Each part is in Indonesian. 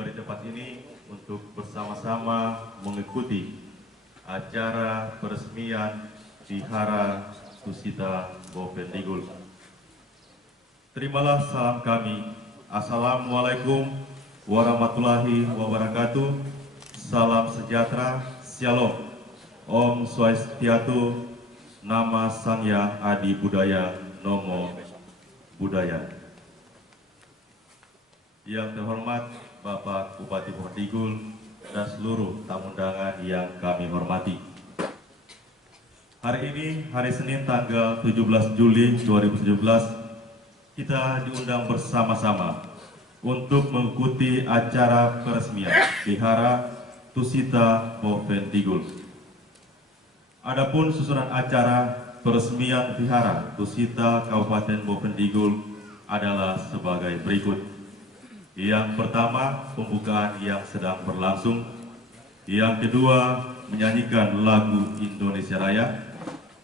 tiba di tempat ini untuk bersama-sama mengikuti acara peresmian Vihara Tusita Bovendigul. Terimalah salam kami. Assalamualaikum warahmatullahi wabarakatuh. Salam sejahtera, Shalom, Om Swastiastu, Nama Sang Hyang Adi Budaya, Nomo Buddhaya. Yang terhormat Bapak Bupati Bovendigul dan seluruh tamu undangan yang kami hormati. Hari ini, hari Senin tanggal 17 Juli 2017, kita diundang bersama-sama untuk mengikuti acara peresmian Vihara Tusita Bovendigul. Adapun susunan acara peresmian Vihara Tusita Kabupaten Bovendigul adalah sebagai berikut. Yang pertama, pembukaan yang sedang berlangsung. Yang kedua, menyanyikan lagu Indonesia Raya.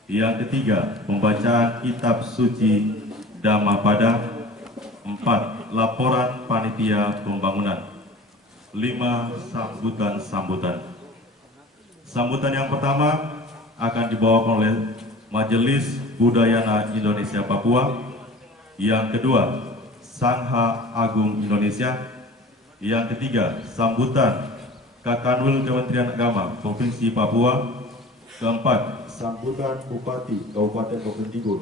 Yang ketiga, pembacaan kitab suci Dhammapada. 4. Laporan panitia pembangunan. 5. Sambutan. Sambutan yang pertama akan dibawakan oleh Majelis Budayana Indonesia Papua. Yang kedua, Sangha Agung Indonesia. Yang ketiga, sambutan Kakanwil Kementerian Agama Provinsi Papua. Keempat, sambutan Bupati Kabupaten Bovendigul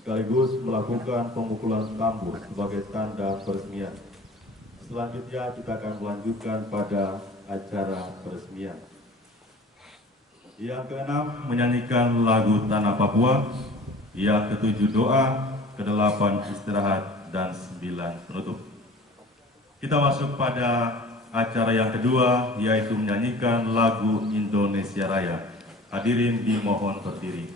sekaligus melakukan pemukulan tambur sebagai tanda peresmian. Selanjutnya kita akan melanjutkan pada acara peresmian. Yang keenam, menyanyikan lagu Tanah Papua. Yang ketujuh, doa. Kedelapan, istirahat. Dan 9, penutup. Kita masuk pada acara yang kedua, yaitu menyanyikan lagu Indonesia Raya. Hadirin dimohon berdiri.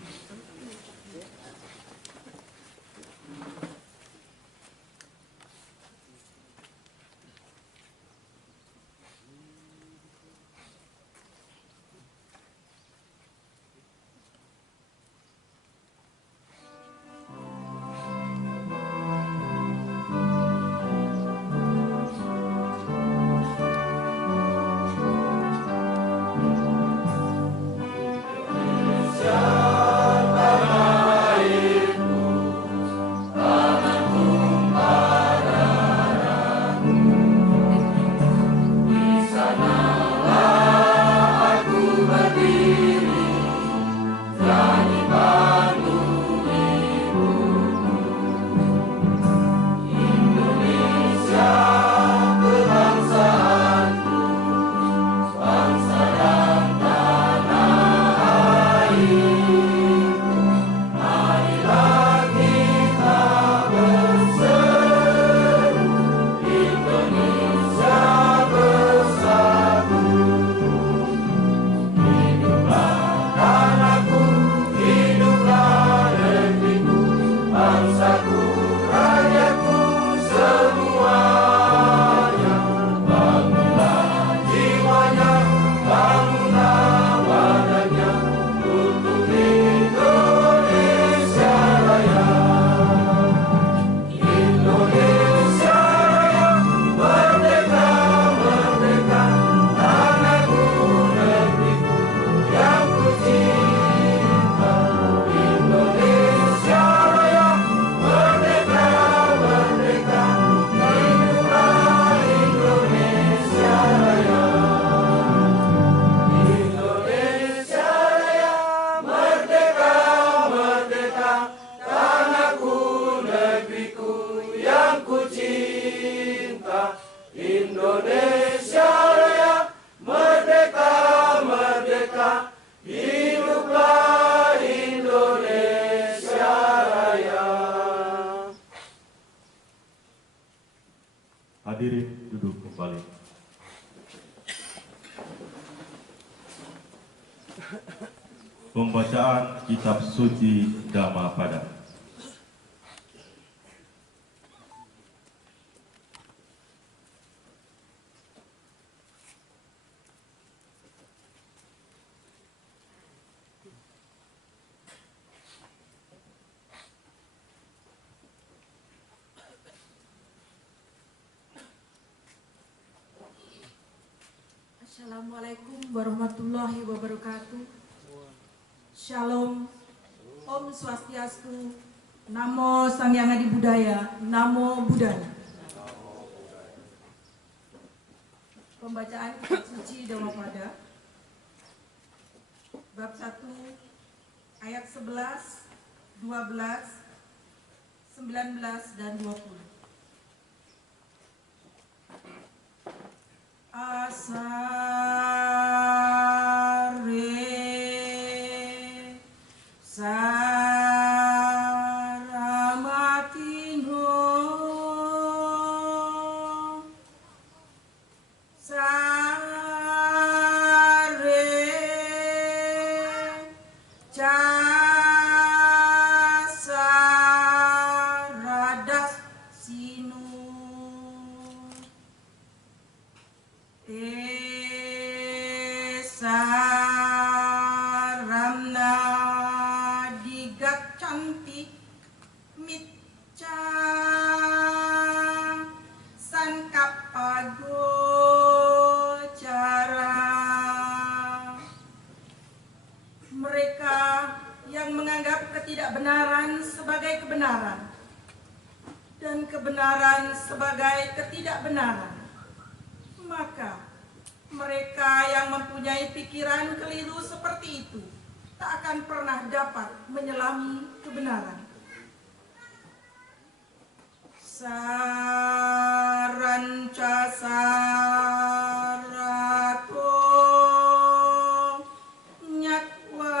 Hadirin duduk kembali. Pembacaan kitab suci Dhammapada. Assalamualaikum warahmatullahi wabarakatuh. Shalom, Om Swastiastu, Namo Sang Hyang Adi Budaya, Namo Buddhaya. Pembacaan kitab suci Dhammapada bab 1 ayat 11, 12, 19 dan 20. Asare Saramatino Sare Casaradas Sinu Saramna digaccanti micca sankappagocara. Mereka yang menganggap ketidakbenaran sebagai kebenaran dan kebenaran sebagai ketidakbenaran, maka mereka yang mempunyai pikiran keliru seperti itu tak akan pernah dapat menyelami kebenaran. Saranca sarato nyatwa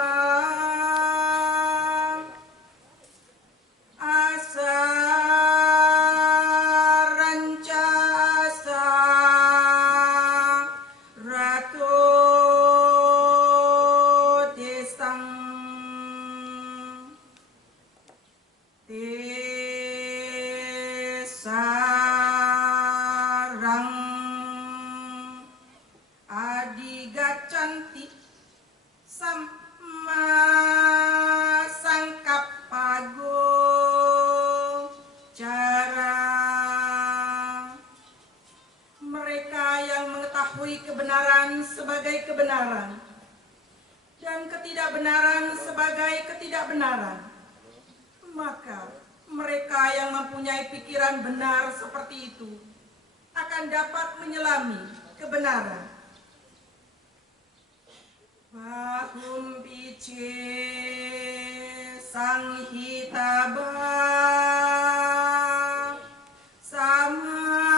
cantik sama sangkapago cara. Mereka yang mengetahui kebenaran sebagai kebenaran dan ketidakbenaran sebagai ketidakbenaran, maka mereka yang mempunyai pikiran benar seperti itu akan dapat menyelami kebenaran. Bahum pice sanghitaba samano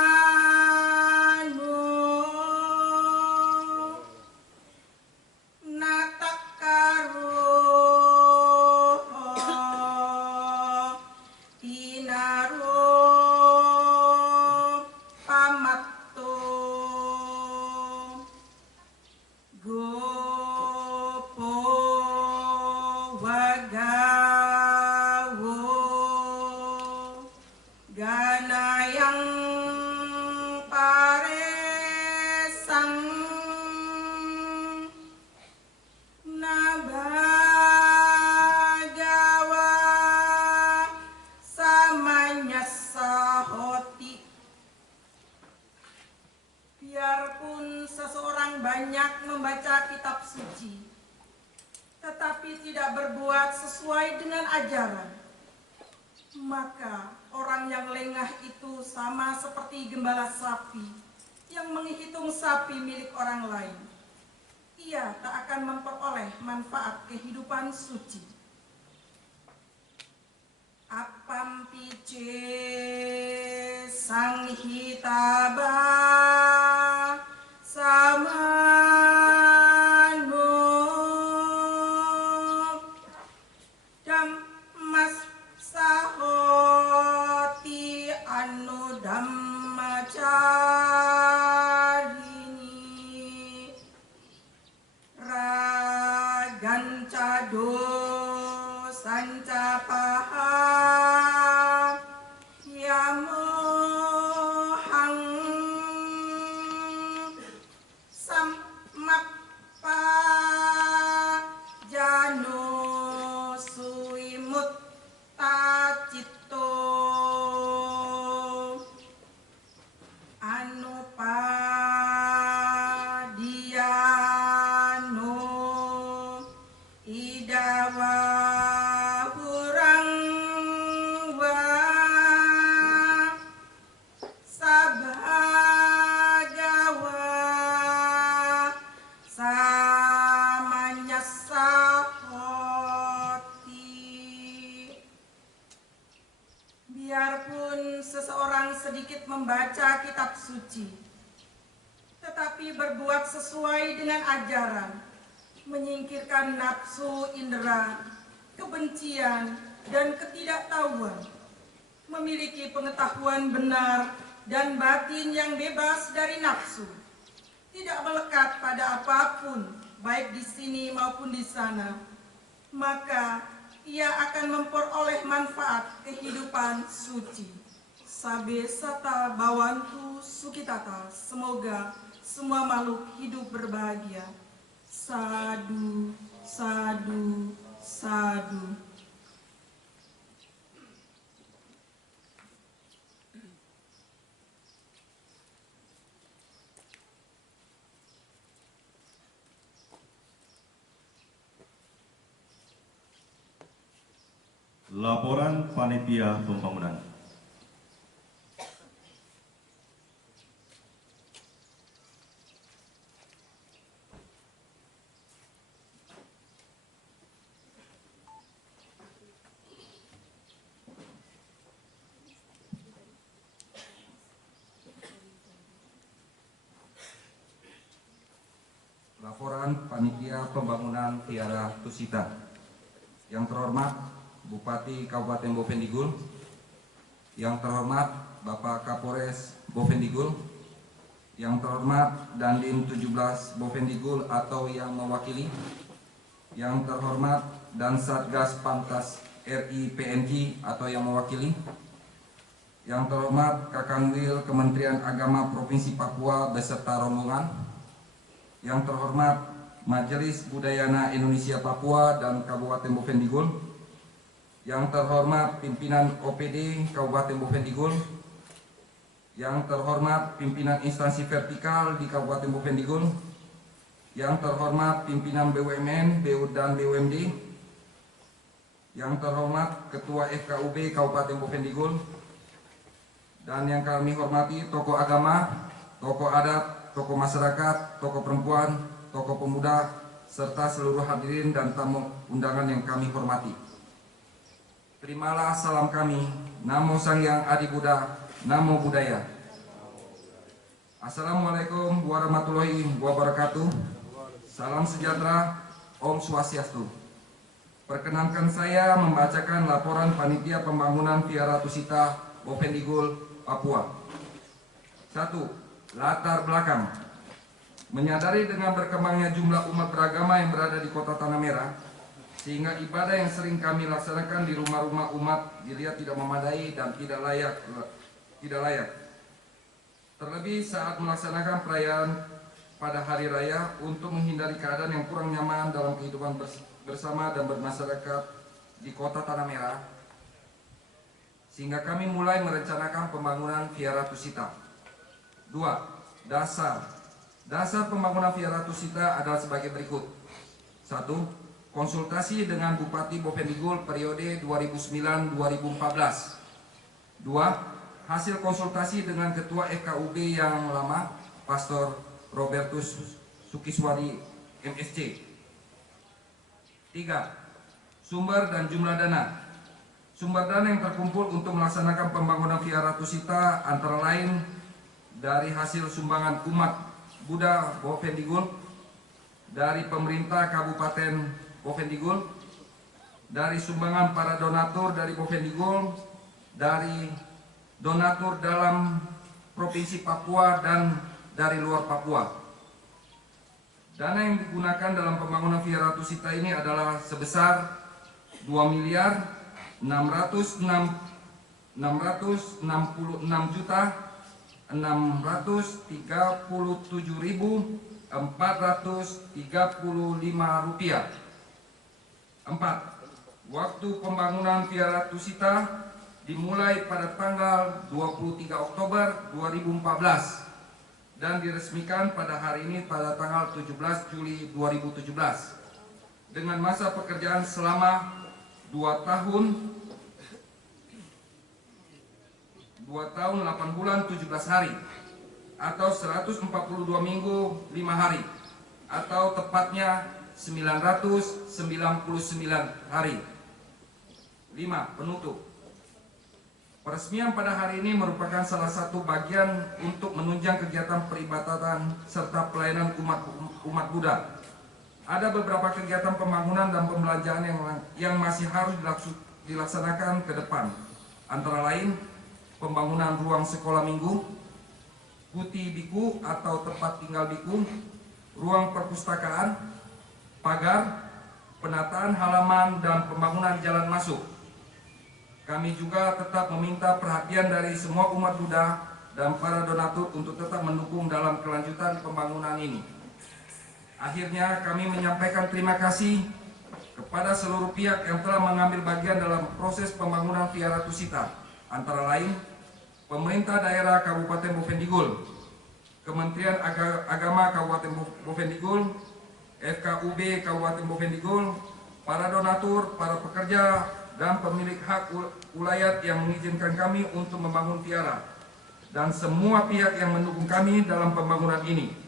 natakaro tinaro pamatto ganayang paresang nabagawa samanya sahoti. Biarpun seseorang banyak membaca kitab suci, tetapi tidak berbuat sesuai dengan ajaran, maka orang yang lengah itu sama seperti gembala sapi yang menghitung sapi milik orang lain. Ia tak akan memperoleh manfaat kehidupan suci. Apampice sanghitaba samano dammas sahoti anu dhammacarini raganca dosanca paha yamohang sammappa jano suimut tacitto anu padia dawa hurang wa sabagawa samanya sahoti. Biarpun seseorang sedikit membaca kitab suci, tetapi berbuat sesuai dengan ajaran, menyingkirkan nafsu indera, kebencian, dan ketidaktahuan, memiliki pengetahuan benar dan batin yang bebas dari nafsu, tidak melekat pada apapun, baik di sini maupun di sana, maka ia akan memperoleh manfaat kehidupan suci. Sabe sata bawantu sukitata, semoga semua makhluk hidup berbahagia. Sadu, sadu, sadu. Laporan Panitia Pembangunan. Laporan Panitia Pembangunan Tiara Tusita. Yang terhormat Bupati Kabupaten Bovendigul, yang terhormat Bapak Kapolres Bovendigul, yang terhormat Dandim 17 Bovendigul atau yang mewakili, yang terhormat dan Satgas Pantas RI PNG atau yang mewakili, yang terhormat Kakangwil Kementerian Agama Provinsi Papua beserta rombongan, yang terhormat Majelis Budayana Indonesia Papua dan Kabupaten Bovendigul, yang terhormat pimpinan OPD Kabupaten Bovendigul, yang terhormat pimpinan instansi vertikal di Kabupaten Bovendigul, yang terhormat pimpinan BUMN, BU dan BUMD, yang terhormat Ketua FKUB Kabupaten Bovendigul, dan yang kami hormati tokoh agama, tokoh adat, tokoh masyarakat, tokoh perempuan, tokoh pemuda, serta seluruh hadirin dan tamu undangan yang kami hormati. Terimalah salam kami, Namo Sang Hyang Adi Buddha, Namo Buddhaya. Assalamualaikum warahmatullahi wabarakatuh. Salam sejahtera, Om Swastiastu. Perkenankan saya membacakan laporan Panitia Pembangunan Tiara Tusita Bovendigul, Papua. 1. Latar belakang. Menyadari dengan berkembangnya jumlah umat beragama yang berada di Kota Tanah Merah, sehingga ibadah yang sering kami laksanakan di rumah-rumah umat dilihat tidak memadai dan tidak layak. Terlebih saat melaksanakan perayaan pada hari raya untuk menghindari keadaan yang kurang nyaman dalam kehidupan bersama dan bermasyarakat di Kota Tanah Merah, sehingga kami mulai merencanakan pembangunan Viara Tusita. 2. Dasar pembangunan Viara Tusita adalah sebagai berikut. 1. Konsultasi dengan Bupati Bovendigul periode 2009-2014. 2. Hasil konsultasi dengan Ketua FKUB yang lama, Pastor Robertus Sukiswadi MSC. 3. Sumber dan jumlah dana. Sumber dana yang terkumpul untuk melaksanakan pembangunan Viara Tusita antara lain dari hasil sumbangan umat Buddha Bovendigul, dari pemerintah Kabupaten Bovendigul, dari sumbangan para donatur dari Bovendigul, dari donatur dalam Provinsi Papua dan dari luar Papua. Dana yang digunakan dalam pembangunan Viara Tusita ini adalah sebesar 2.636.437.435 rupiah. 4. Waktu pembangunan Viara Tusita dimulai pada tanggal 23 Oktober 2014 dan diresmikan pada hari ini pada tanggal 17 Juli 2017. dengan masa pekerjaan selama 2 tahun 8 bulan 17 hari atau 142 minggu 5 hari atau tepatnya 999 hari. 5. Penutup. Peresmian pada hari ini merupakan salah satu bagian untuk menunjang kegiatan peribadatan serta pelayanan umat Buddha. Ada beberapa kegiatan pembangunan dan pembelanjaan yang masih harus dilaksanakan ke depan. Antara lain, pembangunan ruang sekolah minggu, kuti biku atau tempat tinggal biku, ruang perpustakaan, pagar, penataan halaman, dan pembangunan jalan masuk. Kami juga tetap meminta perhatian dari semua umat Buddha dan para donatur untuk tetap mendukung dalam kelanjutan pembangunan ini. Akhirnya kami menyampaikan terima kasih kepada seluruh pihak yang telah mengambil bagian dalam proses pembangunan Vihara Tusita, antara lain pemerintah daerah Kabupaten Bovendigul, Kementerian Agama Kabupaten Bovendigul, FKUB Kabupaten Bovendigul, para donatur, para pekerja, dan pemilik hak ulayat yang mengizinkan kami untuk membangun vihara, dan semua pihak yang mendukung kami dalam pembangunan ini.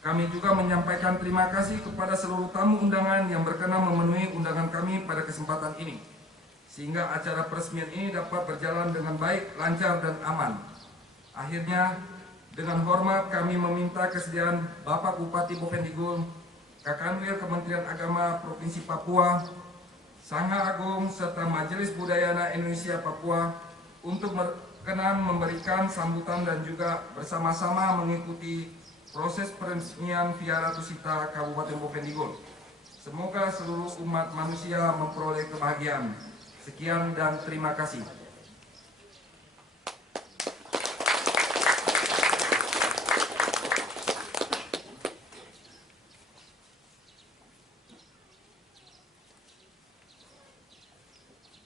Kami juga menyampaikan terima kasih kepada seluruh tamu undangan yang berkenan memenuhi undangan kami pada kesempatan ini, sehingga acara peresmian ini dapat berjalan dengan baik, lancar, dan aman. Akhirnya, dengan hormat kami meminta kesediaan Bapak Bupati Bovendigul, Kakanwil Kementerian Agama Provinsi Papua, Sangha Agung, serta Majelis Budayana Indonesia Papua untuk berkenan memberikan sambutan dan juga bersama-sama mengikuti proses peresmian Vihara Tusita Kabupaten Bovendigul. Semoga seluruh umat manusia memperoleh kebahagiaan. Sekian dan terima kasih.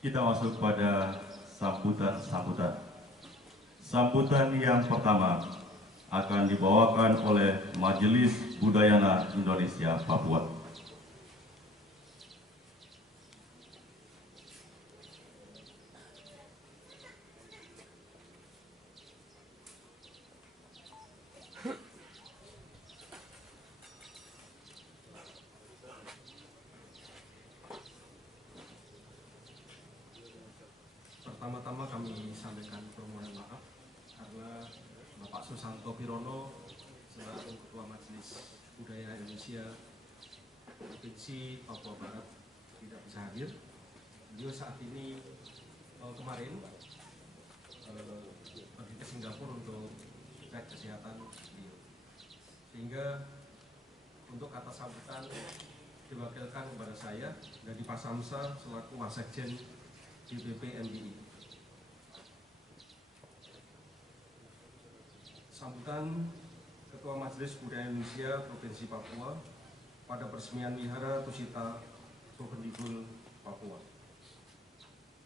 Kita masuk pada sambutan-sambutan. Sambutan yang pertama akan dibawakan oleh Majelis Budayana Indonesia Papua. Pertama-tama kami sampaikan permohonan maaf karena Bapak Susanto Pirono selaku Ketua Majelis Budaya Indonesia Provinsi Papua Barat tidak bisa hadir. Beliau saat ini kemarin pergi ke Singapura untuk cek kesehatan beliau, sehingga untuk kata sambutan diwakilkan kepada saya dari Pak Samsa selaku Wasekjen DPP MBI. Sambutan Ketua Majelis Budaya Indonesia Provinsi Papua pada peresmian Vihara Tusita Bovendigul, Papua.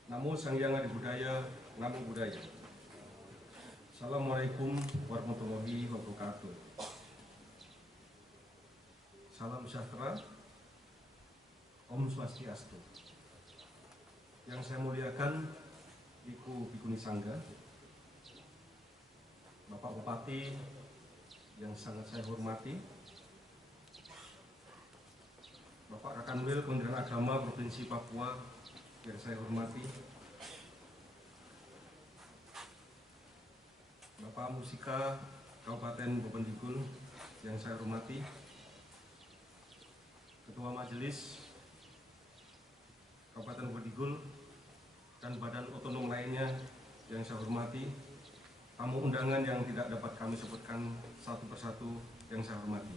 Namo Sang Hyang Adi Budaya, Namo Buddhaya. Assalamualaikum warahmatullahi wabarakatuh. Salam sejahtera, Om Swastiastu. Yang saya muliakan Biku Bikuni Sangga, Bapak Bupati yang sangat saya hormati, Bapak Kakanwil Kementerian Agama Provinsi Papua yang saya hormati, Bapak Musika Kabupaten Bovendigul yang saya hormati, Ketua Majelis Kabupaten Bovendigul dan badan otonom lainnya yang saya hormati, tamu undangan yang tidak dapat kami sebutkan satu persatu yang saya hormati.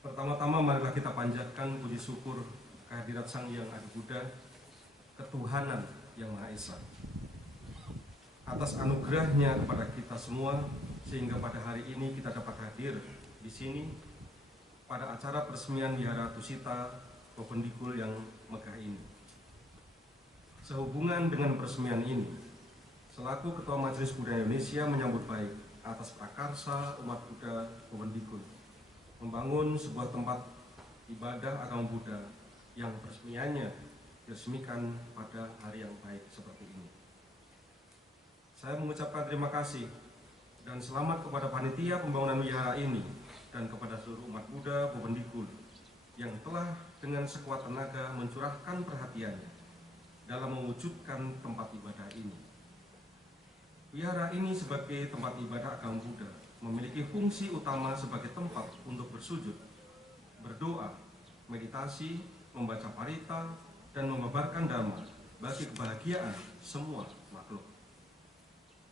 Pertama-tama marilah kita panjatkan puji syukur kehadirat Sang Hyang Adi Buddha, ketuhanan yang Maha Esa, atas anugerahnya kepada kita semua sehingga pada hari ini kita dapat hadir di sini pada acara peresmian Vihara Tusita Bovendigul yang megah ini. Sehubungan dengan peresmian ini, selaku Ketua Majelis Budaya Indonesia menyambut baik atas prakarsa umat Buddha Bovendigul membangun sebuah tempat ibadah agama Buddha yang peresmiannya diresmikan pada hari yang baik seperti ini. Saya mengucapkan terima kasih dan selamat kepada panitia pembangunan wihara ini dan kepada seluruh umat Buddha Bovendigul yang telah dengan sekuat tenaga mencurahkan perhatiannya dalam mewujudkan tempat ibadah ini. Wihara ini sebagai tempat ibadah agama Buddha memiliki fungsi utama sebagai tempat untuk bersujud, berdoa, meditasi, membaca parita, dan mengabarkan dhamma bagi kebahagiaan semua makhluk.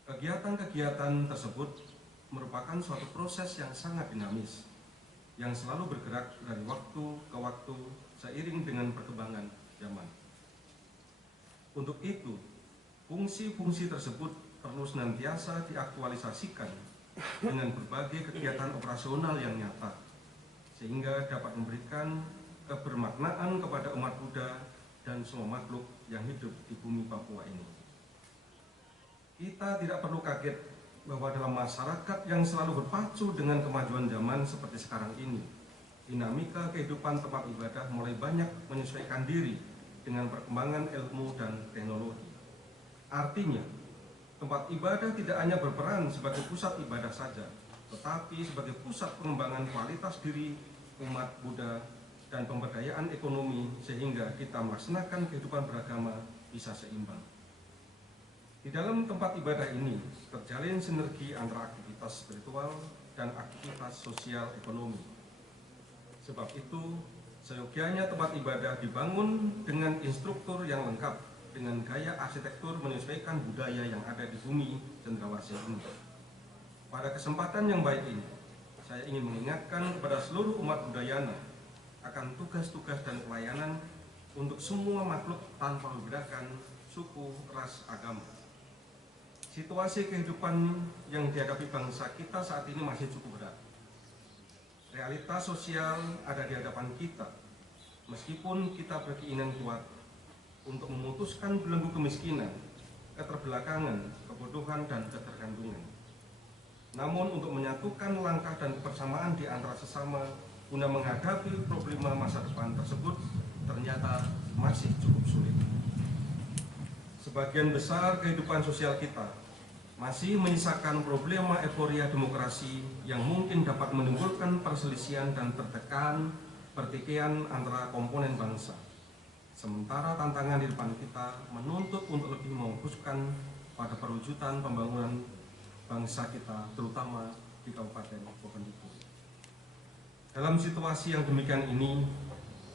Kegiatan-kegiatan tersebut merupakan suatu proses yang sangat dinamis, yang selalu bergerak dari waktu ke waktu seiring dengan perkembangan zaman. Untuk itu, fungsi-fungsi tersebut perlu senantiasa diaktualisasikan dengan berbagai kegiatan operasional yang nyata, sehingga dapat memberikan kebermaknaan kepada umat Buddha dan semua makhluk yang hidup di bumi Papua ini. Kita tidak perlu kaget bahwa dalam masyarakat yang selalu berpacu dengan kemajuan zaman seperti sekarang ini, dinamika kehidupan tempat ibadah mulai banyak menyesuaikan diri dengan perkembangan ilmu dan teknologi. Artinya, tempat ibadah tidak hanya berperan sebagai pusat ibadah saja, tetapi sebagai pusat pengembangan kualitas diri umat Buddha dan pemberdayaan ekonomi sehingga kita melaksanakan kehidupan beragama bisa seimbang. Di dalam tempat ibadah ini terjalin sinergi antara aktivitas spiritual dan aktivitas sosial ekonomi. Sebab itu, seyogianya tempat ibadah dibangun dengan instruktur yang lengkap dengan gaya arsitektur menyesuaikan budaya yang ada di bumi Cendrawasih ini. Pada kesempatan yang baik ini, saya ingin mengingatkan kepada seluruh umat Budayana akan tugas-tugas dan pelayanan untuk semua makhluk tanpa membedakan suku, ras, agama. Situasi kehidupan yang dihadapi bangsa kita saat ini masih cukup berat. Realitas sosial ada di hadapan kita, meskipun kita berkeinginan kuat untuk memutuskan belenggu kemiskinan, keterbelakangan, kebodohan, dan ketergantungan. Namun untuk menyatukan langkah dan kebersamaan di antara sesama guna menghadapi problema masa depan tersebut ternyata masih cukup sulit. Sebagian besar kehidupan sosial kita masih menyisakan problema euforia demokrasi yang mungkin dapat menimbulkan perselisihan dan pertikaian antara komponen bangsa. Sementara tantangan di depan kita menuntut untuk lebih memfokuskan pada perwujudan pembangunan bangsa kita, terutama di Kabupaten Bovendigul. Dalam situasi yang demikian ini,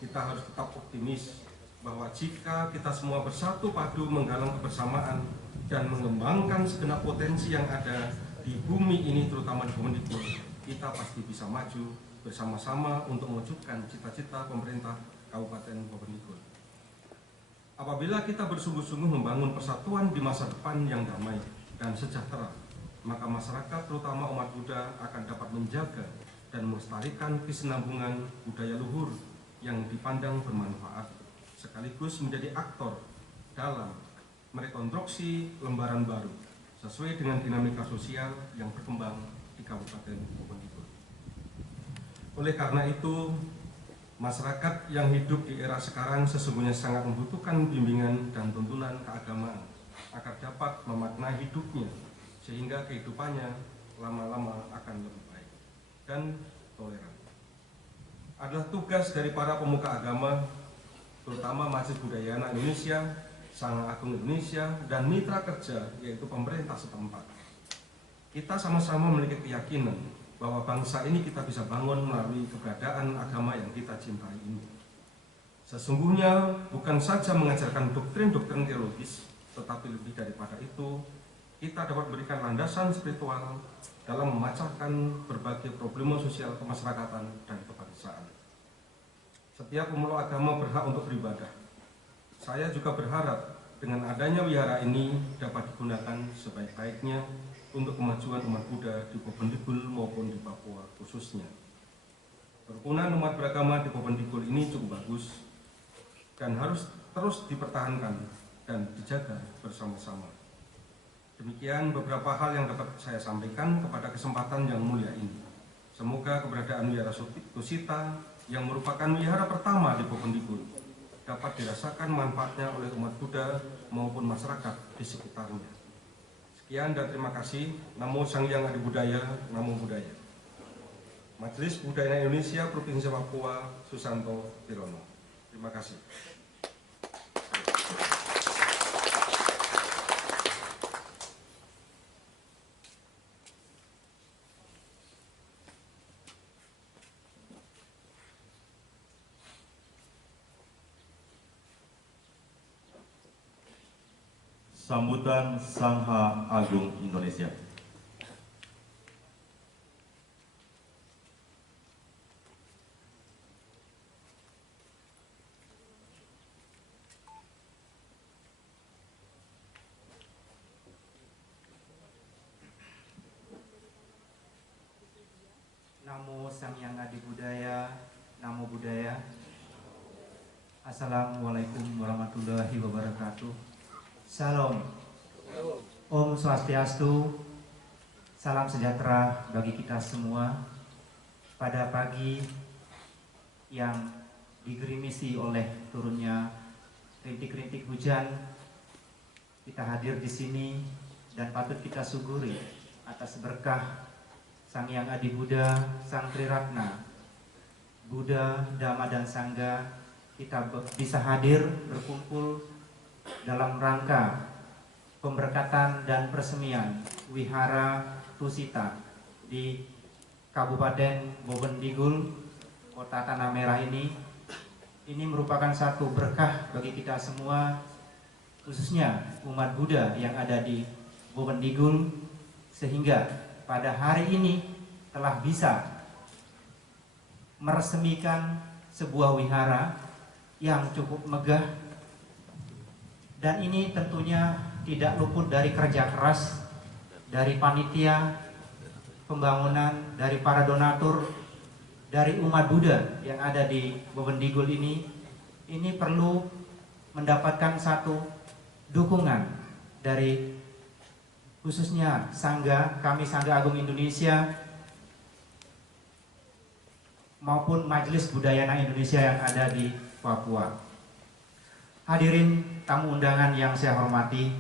kita harus tetap optimis bahwa jika kita semua bersatu padu menggalang kebersamaan dan mengembangkan segenap potensi yang ada di bumi ini, terutama di Bovendigul, kita pasti bisa maju bersama-sama untuk mewujudkan cita-cita pemerintah Kabupaten Bovendigul. Apabila kita bersungguh-sungguh membangun persatuan di masa depan yang damai dan sejahtera, maka masyarakat, terutama umat Buddha, akan dapat menjaga dan melestarikan kesinambungan budaya luhur yang dipandang bermanfaat, sekaligus menjadi aktor dalam merekonstruksi lembaran baru sesuai dengan dinamika sosial yang berkembang di Kabupaten Bovendigul. Oleh karena itu, masyarakat yang hidup di era sekarang sesungguhnya sangat membutuhkan bimbingan dan tuntunan keagamaan agar dapat memaknai hidupnya sehingga kehidupannya lama-lama akan lebih baik dan toleran. Adalah tugas dari para pemuka agama, terutama Majelis Budayana Indonesia, Sangha Agung Indonesia, dan mitra kerja yaitu pemerintah setempat. Kita sama-sama memiliki keyakinan bahwa bangsa ini kita bisa bangun melalui keberadaan agama yang kita cintai ini. Sesungguhnya bukan saja mengajarkan doktrin-doktrin teologis, tetapi lebih daripada itu, kita dapat memberikan landasan spiritual dalam memecahkan berbagai problema sosial kemasyarakatan dan kebangsaan. Setiap pemeluk agama berhak untuk beribadah. Saya juga berharap dengan adanya wihara ini dapat digunakan sebaik-baiknya untuk kemajuan umat Buddha di Bovendigul maupun di Papua khususnya. Kerukunan umat beragama di Bovendigul ini cukup bagus dan harus terus dipertahankan dan dijaga bersama-sama. Demikian beberapa hal yang dapat saya sampaikan kepada kesempatan yang mulia ini. Semoga keberadaan Wihara Tusita yang merupakan wihara pertama di Bovendigul dapat dirasakan manfaatnya oleh umat Buddha maupun masyarakat di sekitarnya. Sekian dan terima kasih. Namo Sang Hyang Adi Budaya, Namo Buddhaya. Majelis Budaya Indonesia Provinsi Papua, Susanto Tirono. Terima kasih. Sambutan Sangha Agung Indonesia. Namo Sang Hyang Adi Budaya, Namo Buddhaya. Assalamualaikum warahmatullahi wabarakatuh. Salam. Om Swastiastu. Salam sejahtera bagi kita semua. Pada pagi yang digerimisi oleh turunnya rintik-rintik hujan, kita hadir di sini dan patut kita syukuri atas berkah Sang Hyang Adi Buddha, Sang Triratna, Buddha, Dhamma dan Sangha. Kita bisa hadir berkumpul dalam rangka pemberkatan dan peresmian Wihara Tusita di Kabupaten Bovendigul, Kota Tanah Merah ini. Ini merupakan satu berkah bagi kita semua, khususnya umat Buddha yang ada di Bovendigul, sehingga pada hari ini telah bisa meresmikan sebuah wihara yang cukup megah. Dan ini tentunya tidak luput dari kerja keras dari panitia pembangunan, dari para donatur, dari umat Buddha yang ada di Bovendigul ini. Ini perlu mendapatkan satu dukungan dari khususnya Sangga, kami Sangga Agung Indonesia maupun Majelis Budayana Indonesia yang ada di Papua. Hadirin tamu undangan yang saya hormati,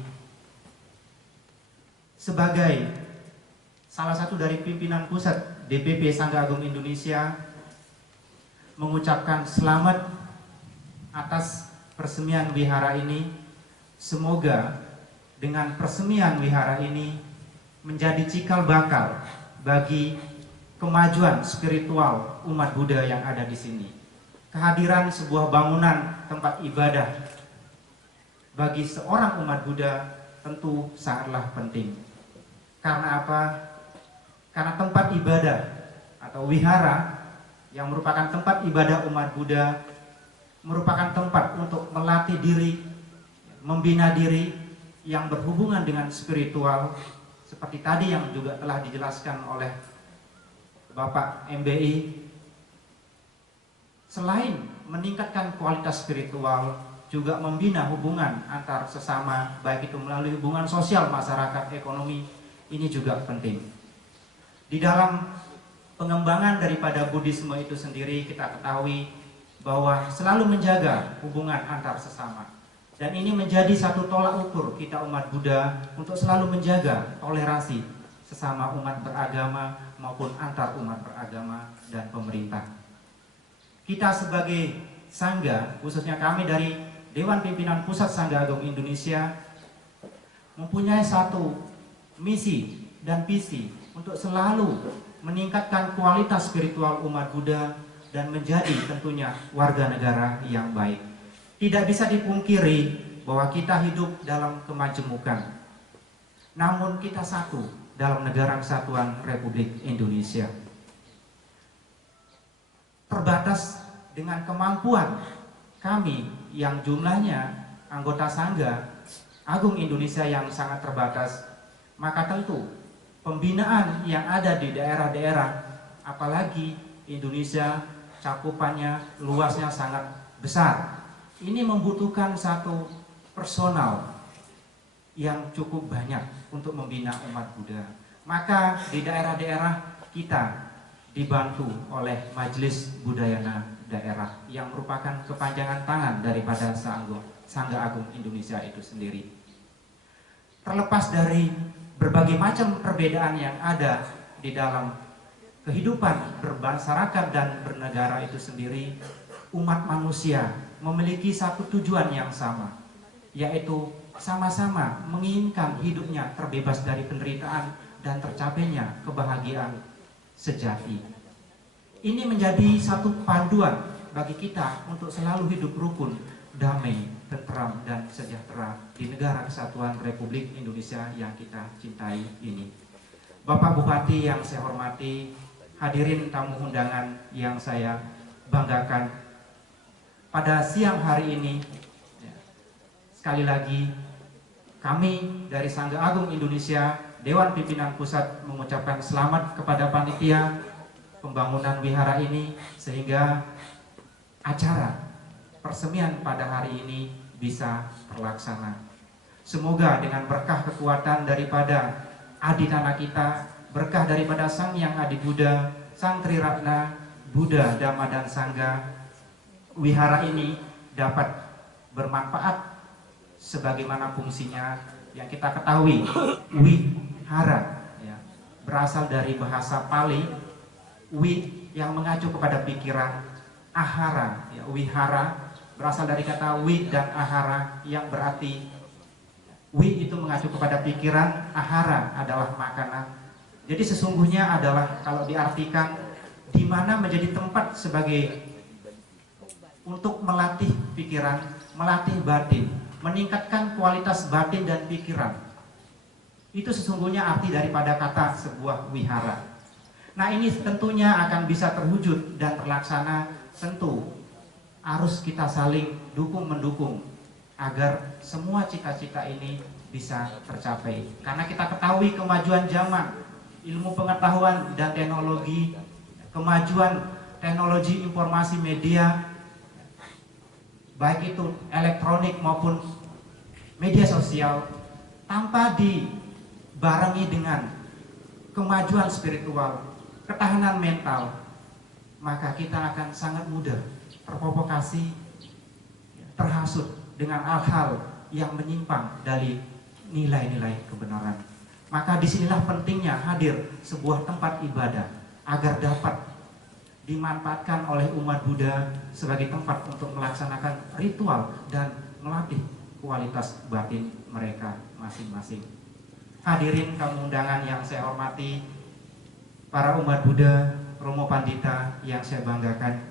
sebagai salah satu dari pimpinan pusat DPP Sangga Agung Indonesia, mengucapkan selamat atas peresmian wihara ini. Semoga dengan peresmian wihara ini menjadi cikal bakal bagi kemajuan spiritual umat Buddha yang ada di sini. Kehadiran sebuah bangunan tempat ibadah bagi seorang umat Buddha tentu sangatlah penting. Karena apa? Karena tempat ibadah atau wihara yang merupakan tempat ibadah umat Buddha merupakan tempat untuk melatih diri, membina diri yang berhubungan dengan spiritual, seperti tadi yang juga telah dijelaskan oleh Bapak MBI. Selain meningkatkan kualitas spiritual, juga membina hubungan antar sesama, baik itu melalui hubungan sosial, masyarakat, ekonomi. Ini juga penting. Di dalam pengembangan daripada Buddhisme itu sendiri, kita ketahui bahwa selalu menjaga hubungan antar sesama. Dan ini menjadi satu tolak ukur kita umat Buddha untuk selalu menjaga toleransi sesama umat beragama maupun antar umat beragama dan pemerintah. Kita sebagai Sangga, khususnya kami dari Dewan Pimpinan Pusat Sangga Agung Indonesia, mempunyai satu misi dan visi untuk selalu meningkatkan kualitas spiritual umat Buddha dan menjadi tentunya warga negara yang baik. Tidak bisa dipungkiri bahwa kita hidup dalam kemajemukan, namun kita satu dalam Negara Kesatuan Republik Indonesia. Terbatas dengan kemampuan kami yang jumlahnya anggota Sangga Agung Indonesia yang sangat terbatas, maka tentu pembinaan yang ada di daerah-daerah, apalagi Indonesia cakupannya luasnya sangat besar, ini membutuhkan satu personal yang cukup banyak untuk membina umat Buddha. Maka di daerah-daerah kita dibantu oleh Majelis Budayana daerah yang merupakan kepanjangan tangan daripada Sangga Agung Indonesia itu sendiri. Terlepas dari berbagai macam perbedaan yang ada di dalam kehidupan bermasyarakat dan bernegara itu sendiri, umat manusia memiliki satu tujuan yang sama, yaitu sama-sama menginginkan hidupnya terbebas dari penderitaan dan tercapainya kebahagiaan sejati. Ini menjadi satu panduan bagi kita untuk selalu hidup rukun, damai, tentram, dan sejahtera di negara kesatuan Republik Indonesia yang kita cintai ini. Bapak Bupati yang saya hormati, hadirin tamu undangan yang saya banggakan, pada siang hari ini, sekali lagi kami dari Sangga Agung Indonesia, Dewan Pimpinan Pusat mengucapkan selamat kepada panitia pembangunan wihara ini, sehingga acara persemian pada hari ini bisa terlaksana. Semoga dengan berkah kekuatan daripada Aditana kita, berkah daripada Sang Yang Adi Buddha, Sang Triratna, Buddha, Dhamma, dan Sangga, wihara ini dapat bermanfaat sebagaimana fungsinya yang kita ketahui. Wihara ya, berasal dari bahasa Pali, wi yang mengacu kepada pikiran, ahara ya, wihara berasal dari kata wi dan ahara yang berarti wi itu mengacu kepada pikiran, ahara adalah makanan. Jadi sesungguhnya adalah kalau diartikan di mana menjadi tempat sebagai untuk melatih pikiran, melatih batin, meningkatkan kualitas batin dan pikiran. Itu sesungguhnya arti daripada kata sebuah wihara. Nah, ini tentunya akan bisa terwujud dan terlaksana, tentu harus kita saling dukung-mendukung agar semua cita-cita ini bisa tercapai. Karena kita ketahui kemajuan zaman, ilmu pengetahuan dan teknologi, kemajuan teknologi informasi media, baik itu elektronik maupun media sosial, tanpa dibarengi dengan kemajuan spiritual, ketahanan mental, maka kita akan sangat mudah terprovokasi, terhasut dengan hal-hal yang menyimpang dari nilai-nilai kebenaran. Maka disinilah pentingnya hadir sebuah tempat ibadah agar dapat dimanfaatkan oleh umat Buddha sebagai tempat untuk melaksanakan ritual dan melatih kualitas batin mereka masing-masing. Hadirin tamu undangan yang saya hormati, para umat Buddha, Romo Pandita yang saya banggakan,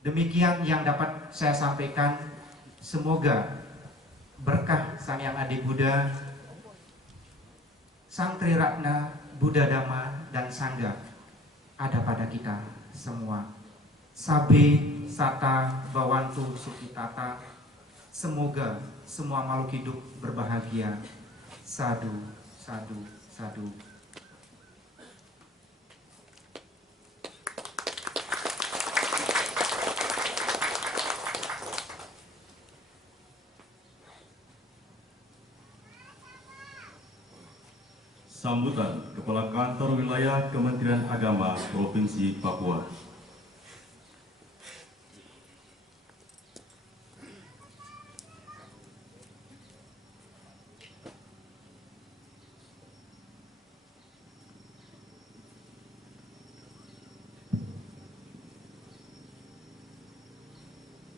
demikian yang dapat saya sampaikan. Semoga berkah Sang Yang Adi Buddha, Sang Triratna, Buddha, Dhamma, dan Sangga ada pada kita semua. Sabe Sata Bawantu Sukitata. Semoga semua makhluk hidup berbahagia. Sadu, sadu, sadu. Sambutan Kepala Kantor Wilayah Kementerian Agama Provinsi Papua.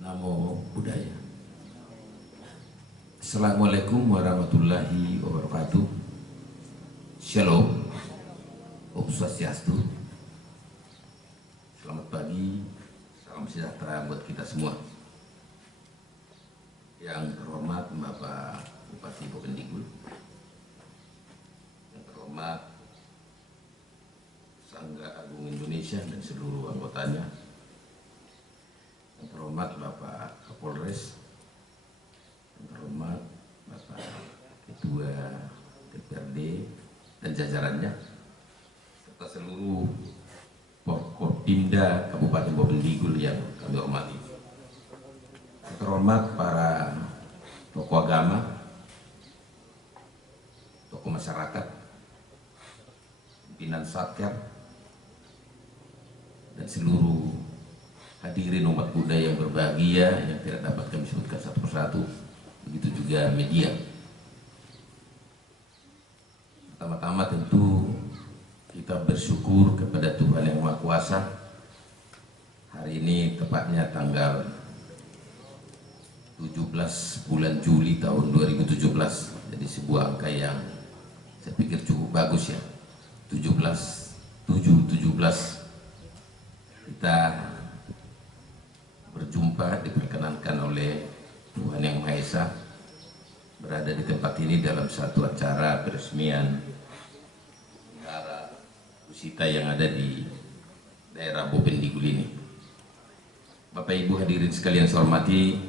Namo Buddhaya. Assalamualaikum warahmatullahi wabarakatuh. Shalom, Om Swastiastu. Selamat pagi, salam sejahtera buat kita semua. Yang terhormat Bapak Bupati Bovendigul, yang terhormat Sangga Agung Indonesia dan seluruh anggotanya, yang terhormat Bapak Kapolres, yang terhormat Bapak Ketua DPRD dan jajarannya, serta seluruh Porkopimda Kabupaten Bovendigul yang kami hormati. Yang terhormat para tokoh agama, tokoh masyarakat, pimpinan Satker, dan seluruh hadirin umat Buddha yang berbahagia yang tidak dapat kami sebutkan satu persatu, begitu juga media. Pertama-tama tentu kita bersyukur kepada Tuhan Yang Maha Kuasa. Hari ini tepatnya tanggal 17 bulan Juli tahun 2017. Jadi sebuah angka yang saya pikir cukup bagus ya. 17 kita berjumpa, diperkenankan oleh Tuhan Yang Maha Esa berada di tempat ini dalam satu acara peresmian Wihara Tusita yang ada di daerah Bovendigul ini. Bapak Ibu hadirin sekalian saya hormati,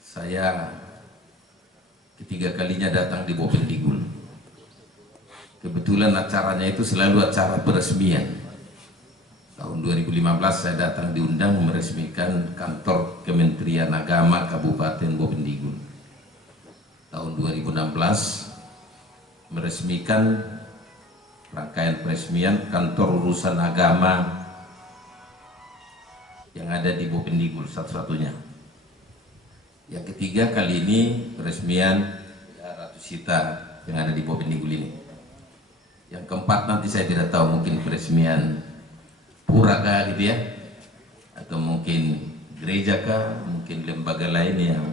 saya ketiga kalinya datang di Bovendigul. Kebetulan acaranya itu selalu acara peresmian. Tahun 2015 saya datang diundang meresmikan kantor Kementerian Agama Kabupaten Bovendigul. Tahun 2016 meresmikan rangkaian peresmian kantor urusan agama yang ada di Bovendigul satu-satunya. Yang ketiga kali ini peresmian Wihara Tusita yang ada di Bovendigul ini. Yang keempat nanti saya tidak tahu, mungkin peresmian pura kah gitu ya, atau mungkin gereja kah, mungkin lembaga lain yang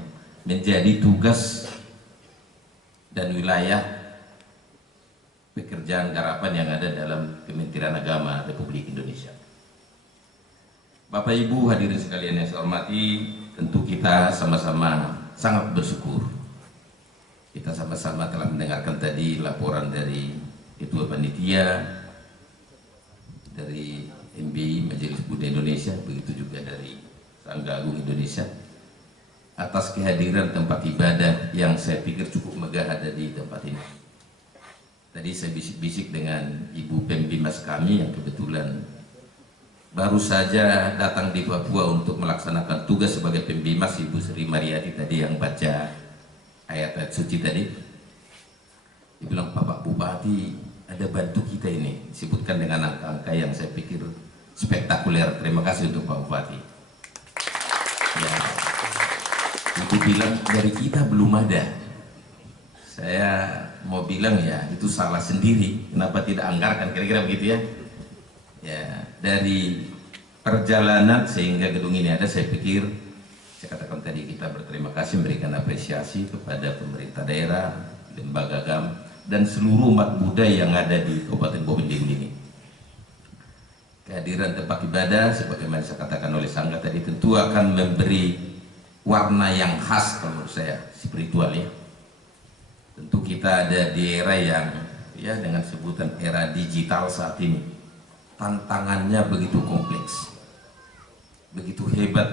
menjadi tugas dan wilayah pekerjaan garapan yang ada dalam Kementerian Agama Republik Indonesia. Bapak Ibu hadirin sekalian yang saya hormati, tentu kita sama-sama sangat bersyukur. Kita sama-sama telah mendengarkan tadi laporan dari Ketua Panitia, dari MBI Majelis Buddha Indonesia, begitu juga dari Sangga Agung Indonesia, atas kehadiran tempat ibadah yang saya pikir cukup megah ada di tempat ini. Tadi saya bisik-bisik dengan Ibu Pembimas kami yang kebetulan baru saja datang di Papua untuk melaksanakan tugas sebagai Pembimas, Ibu Sri Mariati tadi yang baca ayat-ayat suci tadi. Dia bilang, Bapak Bupati ada bantu kita ini, disebutkan dengan angka-angka yang saya pikir spektakuler. Terima kasih untuk Pak Bupati ya. Itu bilang dari kita belum ada. Saya mau bilang ya itu salah sendiri, kenapa tidak anggarkan, kira-kira begitu ya. Ya, dari perjalanan sehingga gedung ini ada, saya pikir, saya katakan tadi, kita berterima kasih, memberikan apresiasi kepada pemerintah daerah, lembaga agama, dan seluruh umat Buddha yang ada di Kabupaten Bovendigul ini. Kehadiran tempat ibadah, sebagaimana saya katakan oleh Sangga tadi, tentu akan memberi warna yang khas kalau menurut saya, spiritual ya. Tentu kita ada di era yang ya dengan sebutan era digital saat ini. Tantangannya begitu kompleks, begitu hebat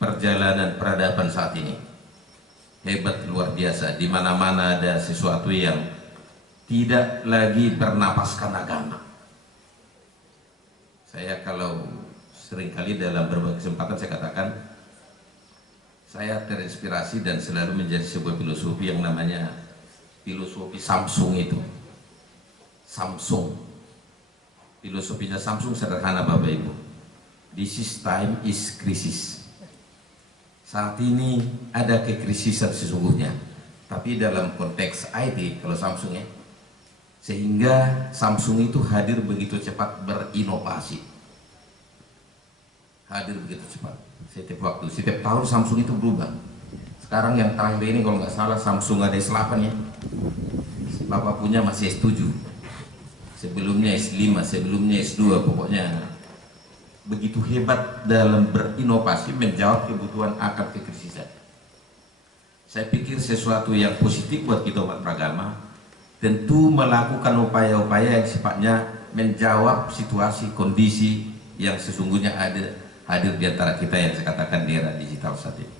perjalanan peradaban saat ini. Hebat luar biasa, di mana-mana ada sesuatu yang tidak lagi bernapaskan agama. Saya kalau seringkali dalam berbagai kesempatan saya katakan, saya terinspirasi dan selalu menjadi sebuah filosofi yang namanya filosofi Samsung itu. Samsung. Filosofinya Samsung sederhana Bapak Ibu. This is time is crisis. Saat ini ada kekrisisan sesungguhnya. Tapi dalam konteks IT kalau Samsung ya, sehingga Samsung itu hadir begitu cepat berinovasi. Hadir begitu cepat. Setiap waktu, setiap tahun Samsung itu berubah. Sekarang yang terakhir ini kalau nggak salah Samsung ada S8 ya. Bapak punya masih S7. Sebelumnya S5, sebelumnya S2, pokoknya begitu hebat dalam berinovasi menjawab kebutuhan akan kekrisisan. Saya pikir sesuatu yang positif buat kita umat beragama, tentu melakukan upaya-upaya yang sifatnya menjawab situasi kondisi yang sesungguhnya hadir di antara kita yang saya katakan di era digital saat ini.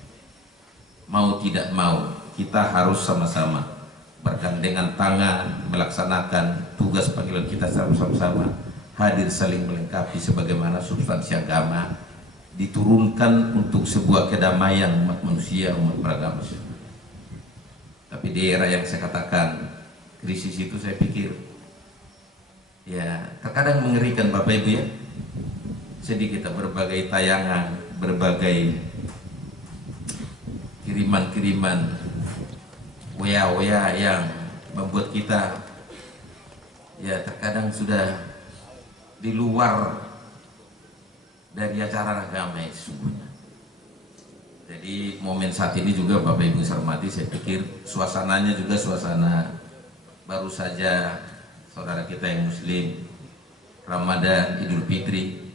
Mau tidak mau kita harus sama-sama bergandengan tangan melaksanakan tugas panggilan kita sama-sama, hadir saling melengkapi sebagaimana substansi agama diturunkan untuk sebuah kedamaian umat manusia, umat beragama. Tapi di era yang saya katakan krisis itu, saya pikir ya terkadang mengerikan Bapak Ibu ya. Sedih kita berbagai tayangan, berbagai kiriman-kiriman WA yang membuat kita ya terkadang sudah di luar dari acara agama sesungguhnya. Jadi momen saat ini juga Bapak Ibu saya hormati, saya pikir suasananya juga suasana baru saja saudara kita yang Muslim Ramadan Idul Fitri.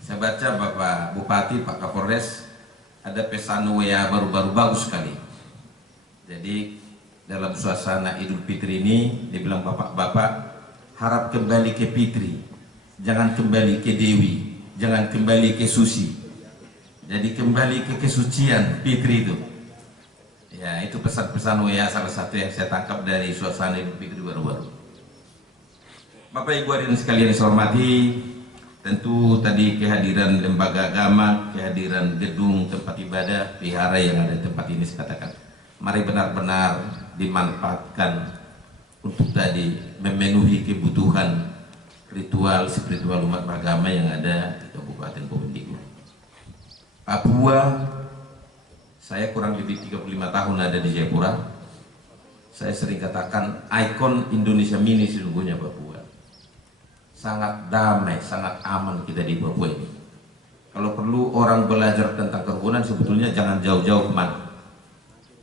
Saya baca Bapak Bupati, Pak Kapolres ada pesan WA baru-baru bagus sekali. Jadi dalam suasana Idul Fitri ini dibilang bapak-bapak harap kembali ke Fitri, jangan kembali ke Dewi, jangan kembali ke Susi. Jadi kembali ke kesucian Fitri itu. Ya, itu pesan-pesan WA salah satu yang saya tangkap dari suasana Idul Fitri baru-baru. Bapak Ibu hadirin sekalian yang saya hormati, tentu tadi kehadiran lembaga agama, kehadiran gedung tempat ibadah, vihara yang ada di tempat ini saya katakan, mari benar-benar dimanfaatkan untuk tadi memenuhi kebutuhan ritual spiritual umat beragama yang ada di Kabupaten Boven Digul. Papua, saya kurang lebih 35 tahun ada di Jayapura. Saya sering katakan ikon Indonesia mini sesungguhnya Papua. Sangat damai, sangat aman kita di Papua ini. Kalau perlu orang belajar tentang kerukunan sebetulnya jangan jauh-jauh kemana.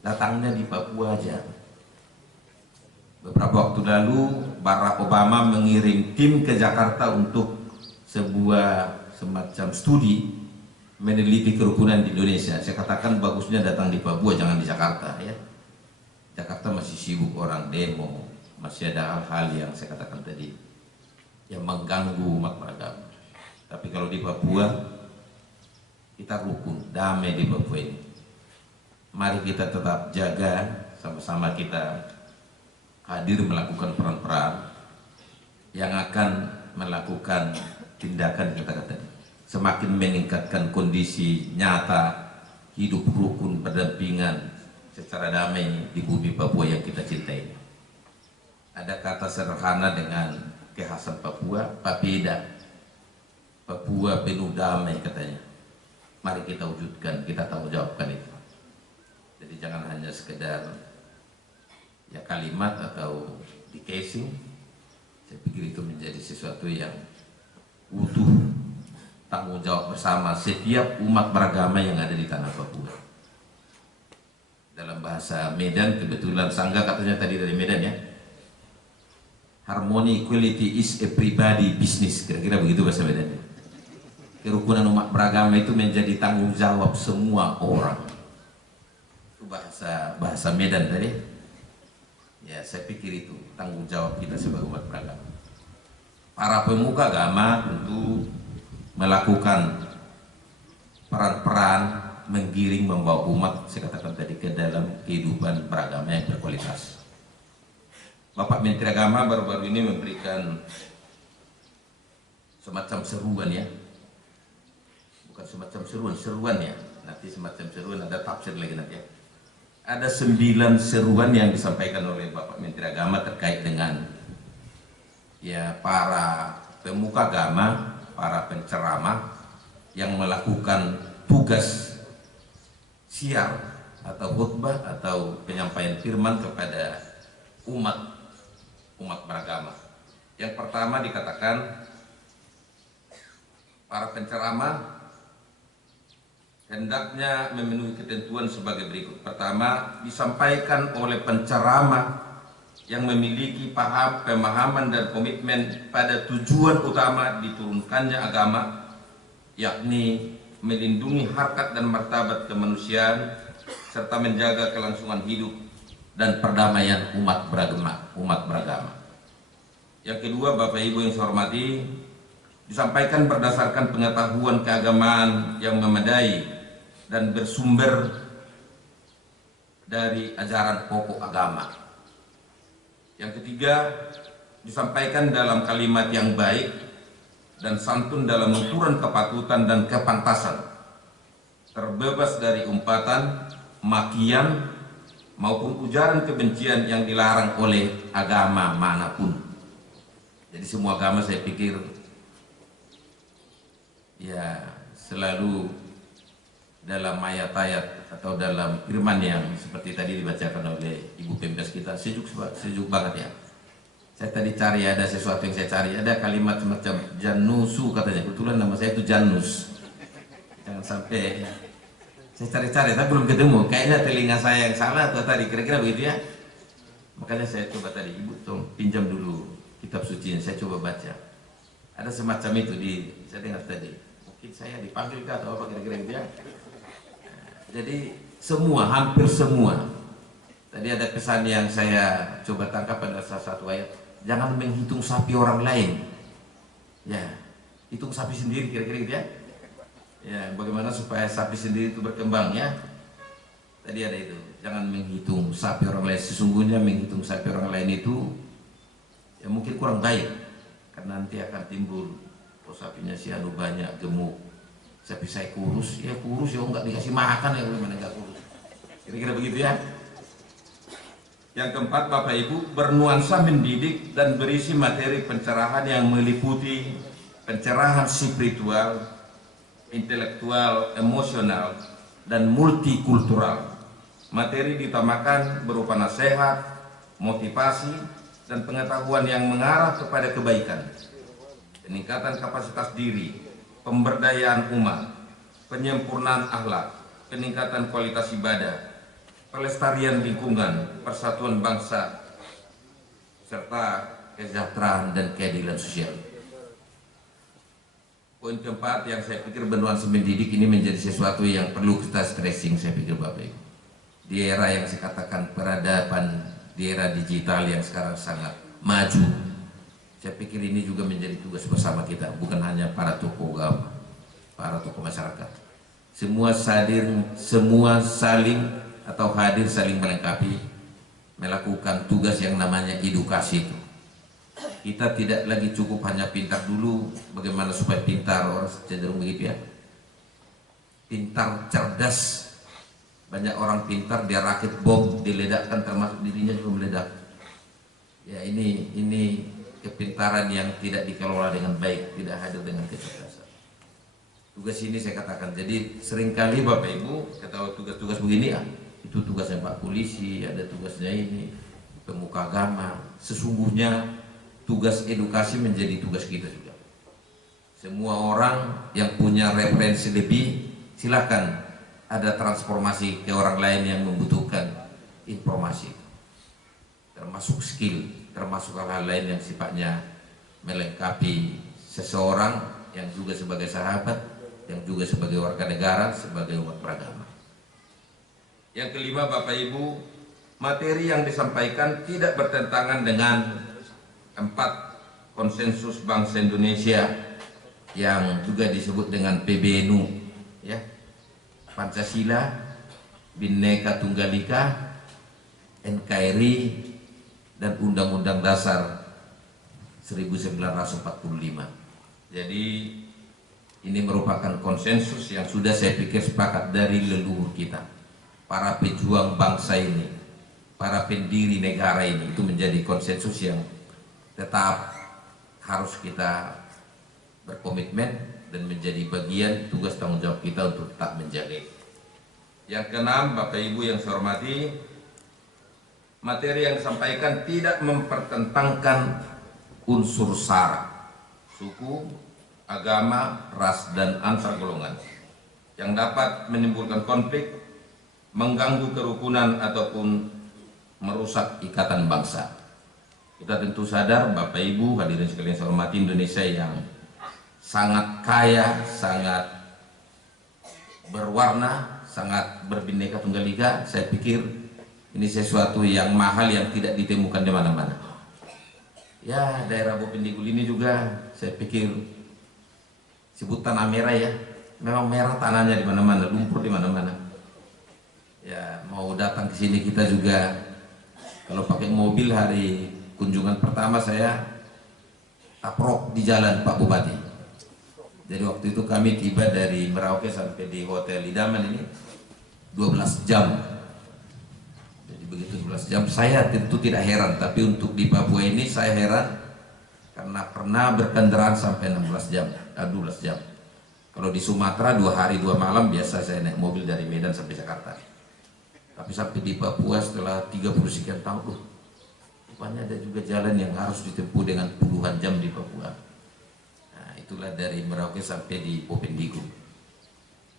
Datangnya di Papua aja. Beberapa waktu lalu Barack Obama mengirim tim ke Jakarta untuk sebuah semacam studi meneliti kerukunan di Indonesia. Saya katakan bagusnya datang di Papua, jangan di Jakarta ya. Jakarta masih sibuk orang demo, masih ada hal-hal yang saya katakan tadi yang mengganggu umat beragama. Tapi kalau di Papua kita rukun, damai di Papua ini. Mari kita tetap jaga, sama-sama kita hadir melakukan peran-peran yang akan melakukan tindakan kita tadi. Semakin meningkatkan kondisi nyata hidup rukun berdampingan secara damai di bumi Papua yang kita cintai. Ada kata sederhana dengan kekhasan Papua, papeda. Papua penuh damai katanya. Mari kita wujudkan, kita tanggung jawabkan itu. Jadi jangan hanya sekedar ya kalimat atau di casing. Saya pikir itu menjadi sesuatu yang utuh, tanggung jawab bersama setiap umat beragama yang ada di tanah Papua. Dalam bahasa Medan, kebetulan Sangga katanya tadi dari Medan ya, harmony equality is a pribadi business, kira-kira begitu bahasa Medan. Kerukunan umat beragama itu menjadi tanggung jawab semua orang. Itu bahasa Medan tadi. Ya, saya pikir itu tanggung jawab kita sebagai umat beragama. Para pemuka agama tentu melakukan peran-peran menggiring membawa umat, saya katakan tadi, ke dalam kehidupan beragama yang berkualitas. Bapak Menteri Agama baru-baru ini memberikan semacam seruan ya, bukan semacam seruan ya, nanti semacam seruan, ada tafsir lagi nanti ya. Ada 9 seruan yang disampaikan oleh Bapak Menteri Agama terkait dengan ya para pemuka agama, para penceramah yang melakukan tugas siar atau khutbah atau penyampaian firman kepada umat beragama. Yang pertama dikatakan para penceramah hendaknya memenuhi ketentuan sebagai berikut. Pertama, disampaikan oleh penceramah yang memiliki pemahaman dan komitmen pada tujuan utama diturunkannya agama, yakni melindungi harkat dan martabat kemanusiaan serta menjaga kelangsungan hidup dan perdamaian umat beragama. Yang kedua, Bapak Ibu yang saya hormati, disampaikan berdasarkan pengetahuan keagamaan yang memadai dan bersumber dari ajaran pokok agama. Yang ketiga, disampaikan dalam kalimat yang baik dan santun dalam ukuran kepatutan dan kepantasan, terbebas dari umpatan, makian, maupun ujaran kebencian yang dilarang oleh agama manapun. Jadi semua agama saya pikir ya selalu dalam ayat-ayat atau dalam firman yang seperti tadi dibacakan oleh Ibu Pembes kita, sejuk banget ya. Saya tadi cari, ada sesuatu yang saya cari, ada kalimat semacam Janusu katanya, kebetulan nama saya itu Janus. Jangan sampai saya cari-cari tapi belum ketemu, kayaknya telinga saya yang salah atau tadi, kira-kira begitu ya. Makanya saya coba tadi, Ibu tolong pinjam dulu kitab suci, saya coba baca. Ada semacam itu saya dengar tadi. Mungkin saya dipanggil kah atau apa kira-kira gitu ya. Jadi semua, hampir semua. Tadi ada pesan yang saya coba tangkap pada salah satu ayat. Jangan menghitung sapi orang lain. Ya, hitung sapi sendiri kira-kira gitu ya. Ya, bagaimana supaya sapi sendiri itu berkembang ya. Tadi ada itu. Jangan menghitung sapi orang lain. Sesungguhnya menghitung sapi orang lain itu ya mungkin kurang baik. Karena nanti akan timbul, oh sapinya si anu banyak, gemuk. Sapi saya kurus, ya enggak dikasih makan ya bagaimana enggak kurus. Kira-kira begitu ya. Yang keempat, Bapak Ibu, bernuansa mendidik dan berisi materi pencerahan yang meliputi pencerahan spiritual, intelektual, emosional, dan multikultural. Materi diutamakan berupa nasihat, motivasi, dan pengetahuan yang mengarah kepada kebaikan, peningkatan kapasitas diri, pemberdayaan umat, penyempurnaan akhlak, peningkatan kualitas ibadah, pelestarian lingkungan, persatuan bangsa, serta kesejahteraan dan keadilan sosial. Poin keempat yang saya pikir bernuansa mendidik ini menjadi sesuatu yang perlu kita stressing, saya pikir Bapak Ibu. Di era yang saya katakan peradaban, di era digital yang sekarang sangat maju, saya pikir ini juga menjadi tugas bersama kita, bukan hanya para tokoh agama, para tokoh masyarakat. Semua saling atau hadir saling melengkapi, melakukan tugas yang namanya edukasi itu. Kita tidak lagi cukup hanya pintar dulu, bagaimana supaya pintar, orang cenderung begitu ya. Pintar, cerdas, banyak orang pintar, dia rakit bom, diledakkan, termasuk dirinya juga meledak. Ya ini kepintaran yang tidak dikelola dengan baik, tidak hadir dengan kecerdasan. Tugas ini saya katakan, jadi seringkali Bapak Ibu ketahui tugas-tugas begini ya, itu tugasnya Pak Polisi, ada tugasnya ini, pemuka agama. Sesungguhnya tugas edukasi menjadi tugas kita juga. Semua orang yang punya referensi lebih, silakan ada transformasi ke orang lain yang membutuhkan informasi, termasuk skill, termasuk hal-hal lain yang sifatnya melengkapi seseorang yang juga sebagai sahabat, yang juga sebagai warga negara, sebagai umat beragama. Yang kelima, Bapak Ibu, materi yang disampaikan tidak bertentangan dengan 4 konsensus bangsa Indonesia yang juga disebut dengan PBNU, ya, Pancasila, Bhinneka Tunggal Ika, NKRI, dan Undang-Undang Dasar 1945. Jadi ini merupakan konsensus yang sudah saya pikir sepakat dari leluhur kita. Para pejuang bangsa ini, para pendiri negara ini, itu menjadi konsensus yang tetap harus kita berkomitmen dan menjadi bagian tugas tanggung jawab kita untuk tetap menjaga. Yang keenam, Bapak Ibu yang saya hormati, materi yang disampaikan tidak mempertentangkan unsur sara, suku, agama, ras, dan antar golongan yang dapat menimbulkan konflik, mengganggu kerukunan ataupun merusak ikatan bangsa. Kita tentu sadar, Bapak Ibu hadirin sekalian saya hormati, Indonesia yang sangat kaya, sangat berwarna, sangat berbineka tunggal ika. Saya pikir ini sesuatu yang mahal yang tidak ditemukan di mana-mana. Ya, daerah Bovendigul ini juga saya pikir sebut tanah merah ya. Memang merah tanahnya di mana-mana, lumpur di mana-mana. Ya, mau datang ke sini kita juga kalau pakai mobil, hari kunjungan pertama saya taprok di jalan Pak Bupati. Jadi waktu itu kami tiba dari Merauke sampai di Hotel Idaman ini 12 jam. Jadi begitu 12 jam, saya tentu tidak heran, tapi untuk di Papua ini saya heran karena pernah berkendaraan sampai 12 jam. Kalau di Sumatera 2 hari 2 malam biasa saya naik mobil dari Medan sampai Jakarta. Tapi sampai di Papua setelah 30 sekian tahun, rupanya ada juga jalan yang harus ditempuh dengan puluhan jam di Papua. Nah, itulah dari Merauke sampai di Bovendigul.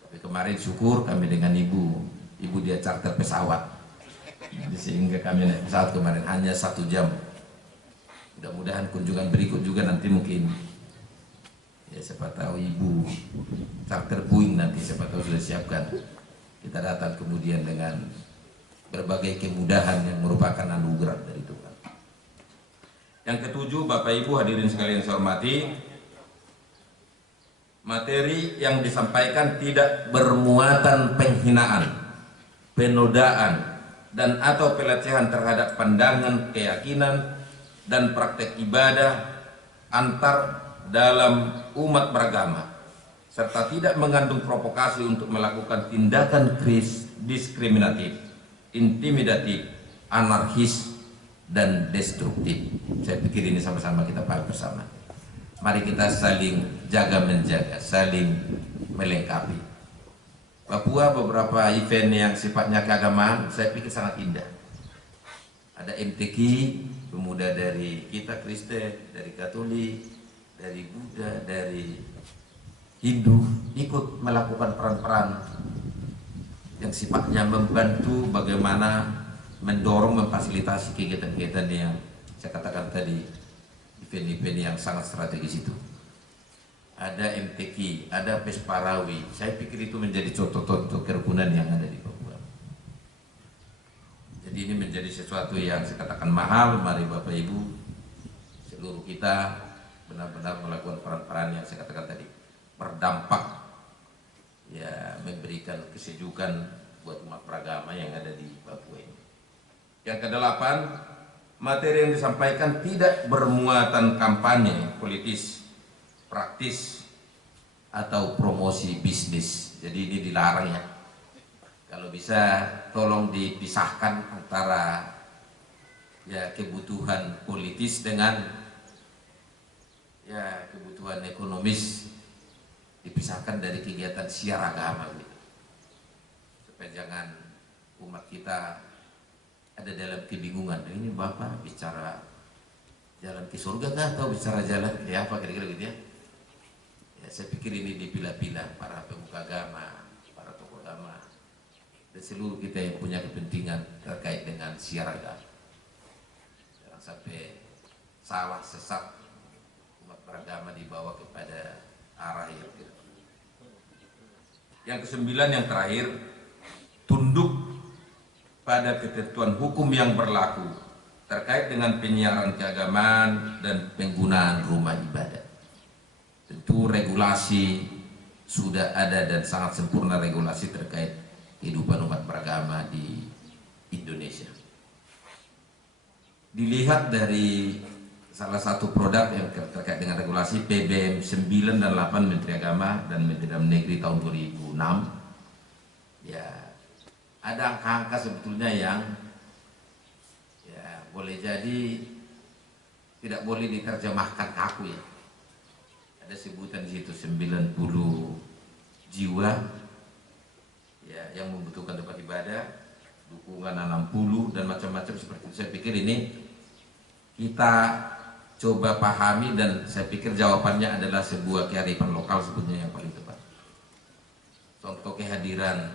Tapi kemarin syukur kami dengan ibu dia charter pesawat. Jadi sehingga kami naik pesawat kemarin hanya 1 jam. Mudah-mudahan kunjungan berikut juga nanti mungkin, ya siapa tahu ibu charter Boeing nanti siapa tahu sudah siapkan. Kita datang kemudian dengan berbagai kemudahan yang merupakan anugerah dari Tuhan. Yang ketujuh, Bapak Ibu hadirin sekalian saya hormati, materi yang disampaikan tidak bermuatan penghinaan, penodaan, dan atau pelecehan terhadap pandangan, keyakinan, dan praktek ibadah antar dalam umat beragama, serta tidak mengandung provokasi untuk melakukan tindakan diskriminatif, intimidatif, anarkis, dan destruktif. Saya pikir ini sama-sama kita paham bersama. Mari kita saling jaga-menjaga, saling melengkapi. Papua beberapa event yang sifatnya keagamaan saya pikir sangat indah. Ada MTQ, pemuda dari kita Kristen, dari Katolik, dari Buddha, dari Hindu ikut melakukan peran-peran yang sifatnya membantu bagaimana mendorong, memfasilitasi kegiatan-kegiatan yang saya katakan tadi, event-event yang sangat strategis itu. Ada MTQ, ada Pesparawi. Saya pikir itu menjadi contoh-contoh kerukunan yang ada di Papua. Jadi ini menjadi sesuatu yang saya katakan mahal. Mari Bapak Ibu seluruh kita benar-benar melakukan peran-peran yang saya katakan tadi, berdampak, ya memberikan kesejukan buat umat beragama yang ada di Papua ini. Yang kedelapan, materi yang disampaikan tidak bermuatan kampanye politis, praktis, atau promosi bisnis. Jadi ini dilarang ya. Kalau bisa tolong dipisahkan antara ya kebutuhan politis dengan ya kebutuhan ekonomis, dipisahkan dari kegiatan siar agama gitu. Supaya jangan umat kita ada dalam kebingungan. Ini Bapak bicara jalan ke surga kah atau bicara jalan ke apa kira-kira gitu ya. Ya, saya pikir ini dipilah-pilah para pemuka agama, para tokoh agama, dan seluruh kita yang punya kepentingan terkait dengan siar agama. Jangan sampai salah sesat umat beragama dibawa kepada arah yang tidak. Yang kesembilan, yang terakhir, tunduk pada ketentuan hukum yang berlaku terkait dengan penyiaran keagamaan dan penggunaan rumah ibadah. Tentu regulasi sudah ada dan sangat sempurna regulasi terkait kehidupan umat beragama di Indonesia. Dilihat dari salah satu produk yang terkait dengan regulasi PBM 9 dan 8 Menteri Agama dan Menteri Dalam Negeri tahun 2006, ya ada angka-angka sebetulnya yang ya boleh jadi tidak boleh diterjemahkan kaku ya. Ada sebutan di situ 90 jiwa ya yang membutuhkan tempat ibadah, dukungan 60 dan macam-macam seperti itu. Saya pikir ini kita coba pahami dan saya pikir jawabannya adalah sebuah kearifan lokal sebetulnya yang paling tepat. Contoh kehadiran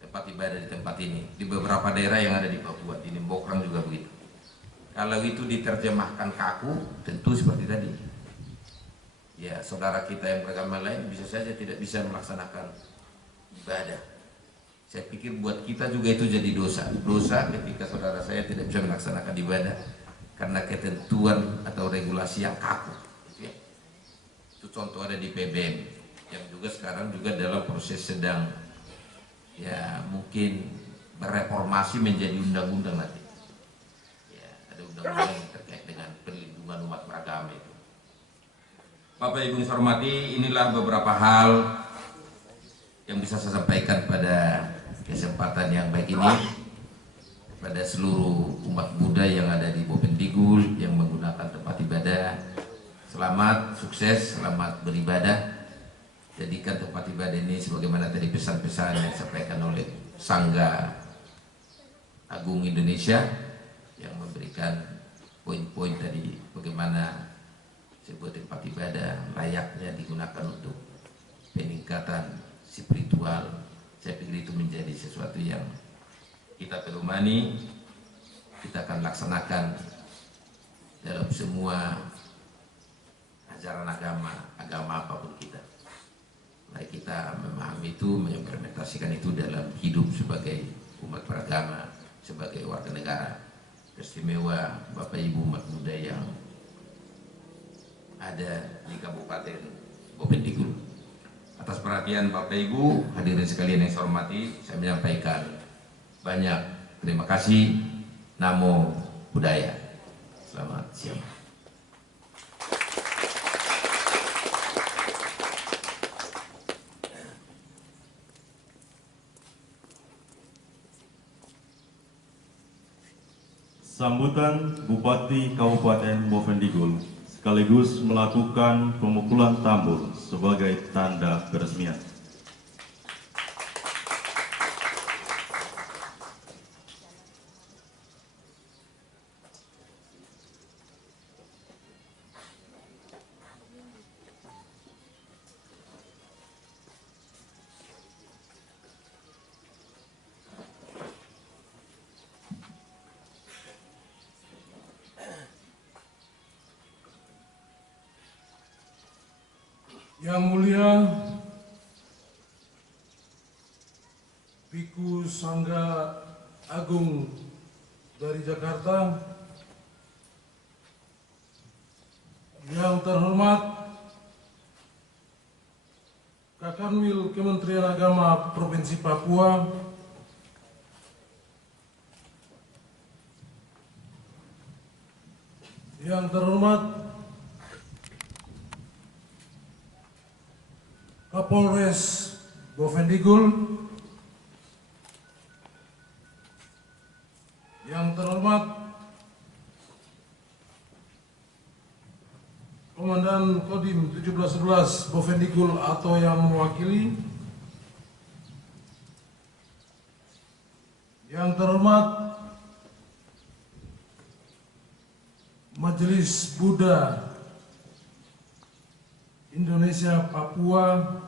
tempat ibadah di tempat ini di beberapa daerah yang ada di Papua, di Nimbokrang juga begitu. Kalau itu diterjemahkan kaku, tentu seperti tadi. Ya, saudara kita yang beragama lain bisa saja tidak bisa melaksanakan ibadah. Saya pikir buat kita juga itu jadi dosa. Dosa ketika saudara saya tidak bisa melaksanakan ibadah karena ketentuan atau regulasi yang kaku. Itu contoh ada di PBM yang juga sekarang juga dalam proses sedang ya mungkin bereformasi menjadi undang-undang nanti. Ya, ada undang-undang yang terkait dengan perlindungan umat beragama itu. Bapak Ibu yang saya hormati, inilah beberapa hal yang bisa saya sampaikan pada kesempatan yang baik ini. pada seluruh umat Buddha yang ada di Bovendigul yang menggunakan tempat ibadah. Selamat, sukses, selamat beribadah. Jadikan tempat ibadah ini sebagaimana tadi pesan-pesan yang disampaikan oleh Sangga Agung Indonesia yang memberikan poin-poin tadi bagaimana sebuah tempat ibadah layaknya digunakan untuk peningkatan spiritual. Saya pikir itu menjadi sesuatu yang kita pedomani, kita akan laksanakan dalam semua ajaran agama apapun kita. Baik kita memahami itu, mengimplementasikan itu dalam hidup sebagai umat beragama, sebagai warga negara. Istimewa Bapak Ibu umat Buddha yang ada di Kabupaten Bovendigul. Atas perhatian Bapak Ibu, hadirin sekalian yang saya hormati, saya menyampaikan banyak terima kasih. Namo Buddhaya. Selamat siang. Sambutan Bupati Kabupaten Bovendigul sekaligus melakukan pemukulan tambur sebagai tanda peresmian. Yang mulia Biku Sangga Agung dari Jakarta, yang terhormat Kakanwil Kementerian Agama Provinsi Papua, yang terhormat Kapolres Bovendigul, yang terhormat Komandan Kodim 1711 Bovendigul atau yang mewakili, yang terhormat Majelis Buddha Indonesia Papua,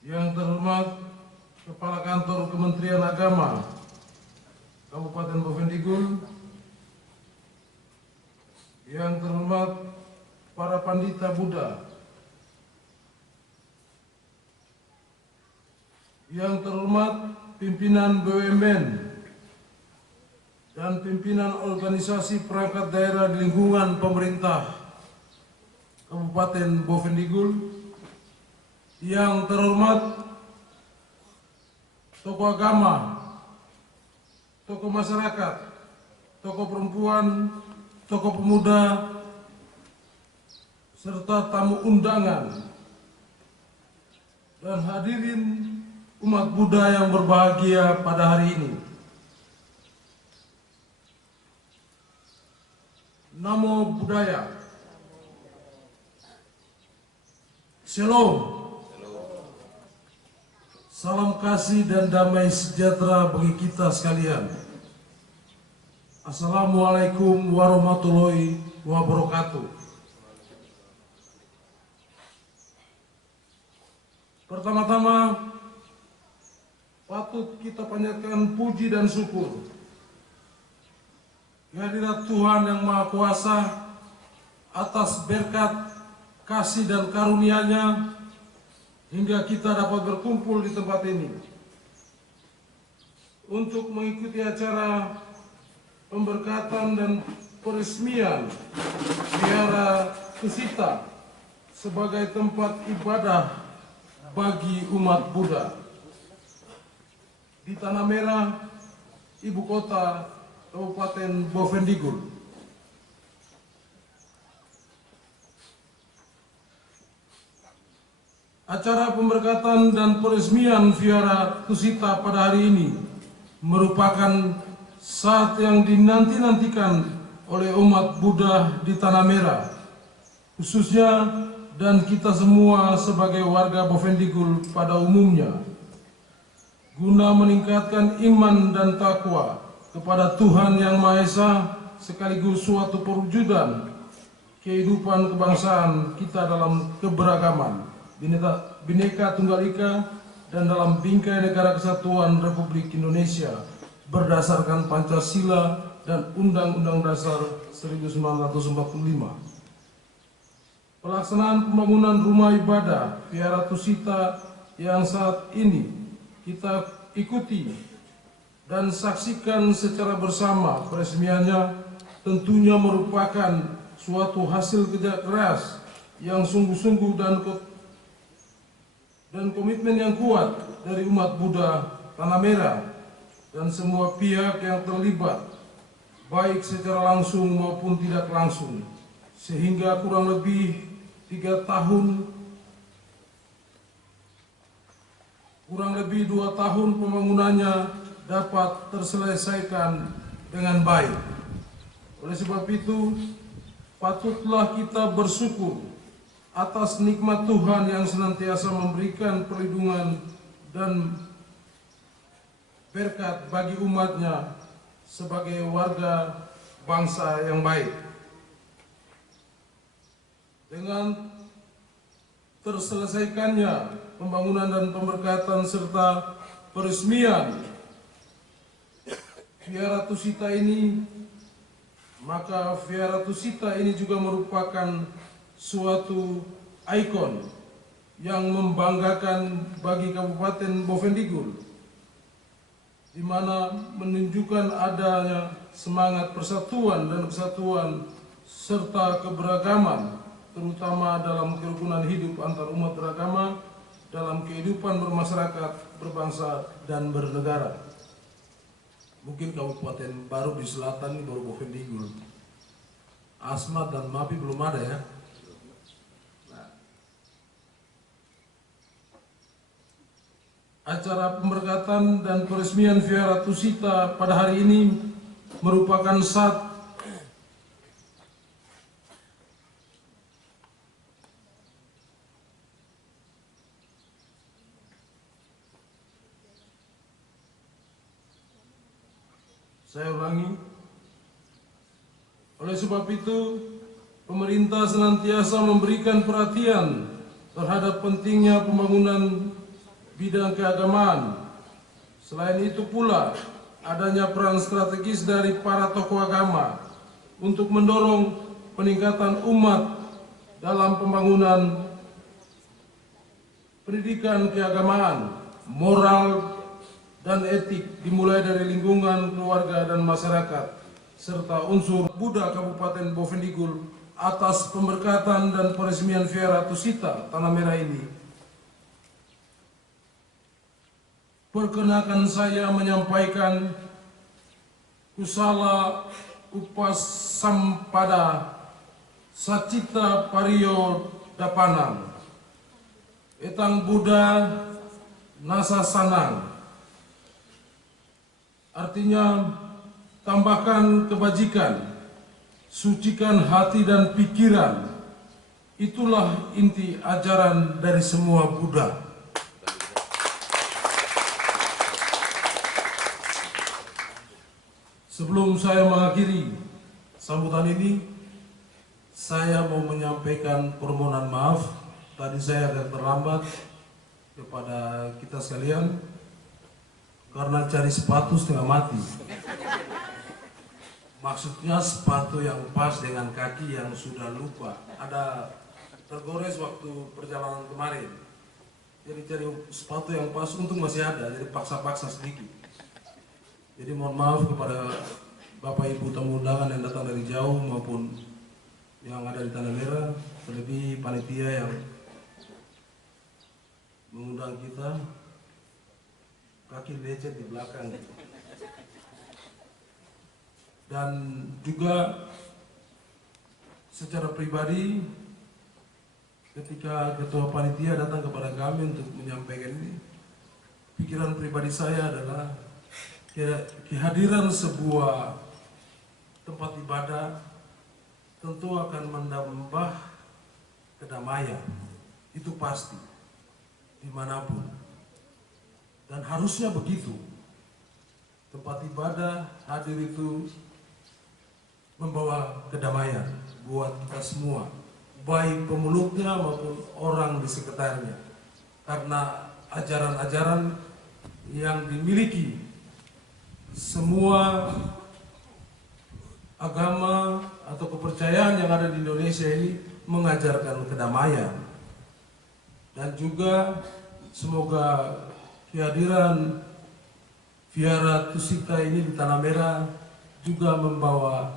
yang terhormat Kepala Kantor Kementerian Agama Kabupaten Bovendigul, yang terhormat para pandita Buddha, yang terhormat pimpinan BUMN dan pimpinan organisasi perangkat daerah di lingkungan pemerintah Kabupaten Bovendigul, yang terhormat tokoh agama, tokoh masyarakat, tokoh perempuan, tokoh pemuda, serta tamu undangan, dan hadirin umat Buddha yang berbahagia pada hari ini. Namo Buddhaya. Shalom. Salam kasih dan damai sejahtera bagi kita sekalian. Assalamualaikum warahmatullahi wabarakatuh. Pertama-tama, patut kita panjatkan puji dan syukur kehadirat Tuhan yang Maha Kuasa atas berkat, kasih dan karunia-Nya hingga kita dapat berkumpul di tempat ini untuk mengikuti acara pemberkatan dan peresmian Vihara Tusita sebagai tempat ibadah bagi umat Buddha di Tanah Merah, ibu kota Kabupaten Bovendigul. Acara pemberkatan dan peresmian Vihara Tusita pada hari ini merupakan saat yang dinanti-nantikan oleh umat Buddha di Tanah Merah, khususnya dan kita semua sebagai warga Bovendigul pada umumnya, guna meningkatkan iman dan takwa kepada Tuhan Yang Maha Esa sekaligus suatu perwujudan kehidupan kebangsaan kita dalam keberagaman, Bhinneka Tunggal Ika, dan dalam bingkai negara kesatuan Republik Indonesia berdasarkan Pancasila dan Undang-Undang Dasar 1945. Pelaksanaan pembangunan rumah ibadah Vihara Tusita yang saat ini kita ikuti dan saksikan secara bersama peresmiannya tentunya merupakan suatu hasil kerja keras yang sungguh-sungguh dan komitmen yang kuat dari umat Buddha Tanah Merah dan semua pihak yang terlibat, baik secara langsung maupun tidak langsung, sehingga kurang lebih 2 tahun pembangunannya dapat terselesaikan dengan baik. Oleh sebab itu, patutlah kita bersyukur atas nikmat Tuhan yang senantiasa memberikan perlindungan dan berkat bagi umatnya sebagai warga bangsa yang baik. Dengan terselesaikannya pembangunan dan pemberkatan serta peresmian Vihara Tusita ini, maka Vihara Tusita ini juga merupakan suatu ikon yang membanggakan bagi Kabupaten Bovendigul, di mana menunjukkan adanya semangat persatuan dan kesatuan serta keberagaman, terutama dalam kerukunan hidup antar umat beragama dalam kehidupan bermasyarakat, berbangsa, dan bernegara. Mungkin kabupaten baru di selatan ini baru Bovendigul. Asmat dan Mapi belum ada ya. Acara pemberkatan dan peresmian Vihara Tusita pada hari ini merupakan saat saya ulangi. Oleh sebab itu, pemerintah senantiasa memberikan perhatian terhadap pentingnya pembangunan bidang keagamaan. Selain itu pula, adanya peran strategis dari para tokoh agama untuk mendorong peningkatan umat dalam pembangunan pendidikan keagamaan, moral, dan etik dimulai dari lingkungan keluarga dan masyarakat, serta unsur Buddha Kabupaten Bovendigul atas pemberkatan dan peresmian Vihara Tusita Tanah Merah ini. Perkenakan saya menyampaikan Kusala Upasampada Sacita Pariyo Dapanang Etang Buddha Nasa Sanang. Artinya, tambahkan kebajikan, sucikan hati dan pikiran. Itulah inti ajaran dari semua Buddha. Sebelum saya mengakhiri sambutan ini, saya mau menyampaikan permohonan maaf. Tadi saya agak terlambat kepada kita sekalian karena cari sepatu setengah mati. Maksudnya sepatu yang pas dengan kaki yang sudah lupa. Ada tergores waktu perjalanan kemarin. Jadi cari sepatu yang pas, untung masih ada, jadi paksa-paksa sedikit. Jadi mohon maaf kepada Bapak Ibu tamu undangan yang datang dari jauh maupun yang ada di Tanah Merah, terlebih panitia yang mengundang kita. Kaki lecet di belakang. Dan juga secara pribadi ketika ketua panitia datang kepada kami untuk menyampaikan ini, pikiran pribadi saya adalah kehadiran sebuah tempat ibadah tentu akan menambah kedamaian, itu pasti, dimanapun. Dan harusnya begitu. Tempat ibadah hadir itu membawa kedamaian buat kita semua, baik pemeluknya maupun orang di sekitarnya. Karena ajaran-ajaran yang dimiliki semua agama atau kepercayaan yang ada di Indonesia ini mengajarkan kedamaian. Dan juga semoga kehadiran Vihara Tusita ini di Tanah Merah juga membawa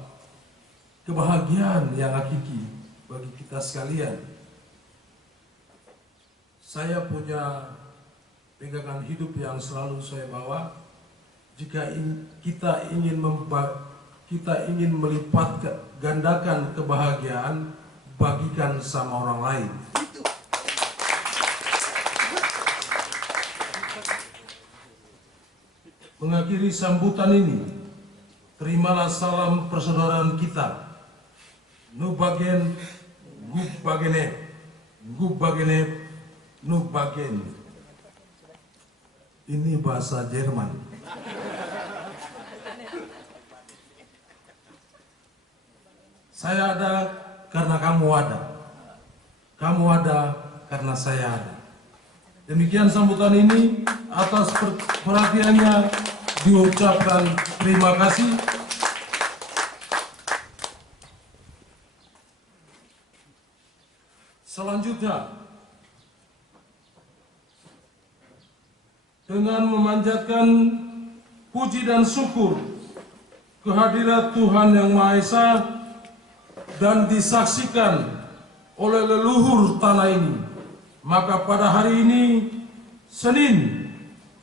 kebahagiaan yang hakiki bagi kita sekalian. Saya punya pegangan hidup yang selalu saya bawa. Jika kita ingin melipat gandakan kebahagiaan, bagikan sama orang lain. Mengakhiri sambutan ini, terimalah salam persaudaraan kita. Nubagen, gubagenet, gubagenet, nubagen. Ini bahasa Jerman. Saya ada karena kamu ada. Kamu ada karena saya ada. Demikian sambutan ini, atas perhatiannya diucapkan terima kasih. Selanjutnya, dengan memanjatkan puji dan syukur kehadirat Tuhan Yang Maha Esa dan disaksikan oleh leluhur tanah ini, maka pada hari ini, Senin,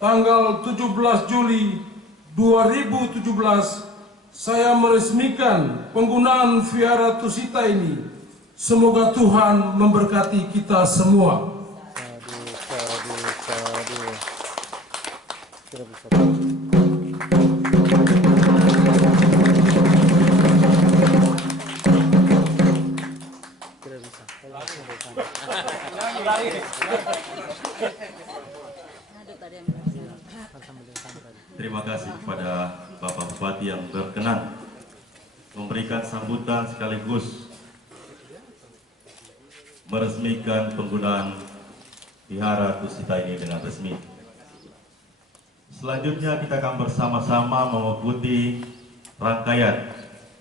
tanggal 17 Juli 2017, saya meresmikan penggunaan Vihara Tusita ini. Semoga Tuhan memberkati kita semua. Terima kasih kepada Bapak Bupati yang berkenan memberikan sambutan sekaligus meresmikan penggunaan Vihara Tusita ini dengan resmi. Selanjutnya kita akan bersama-sama mengikuti rangkaian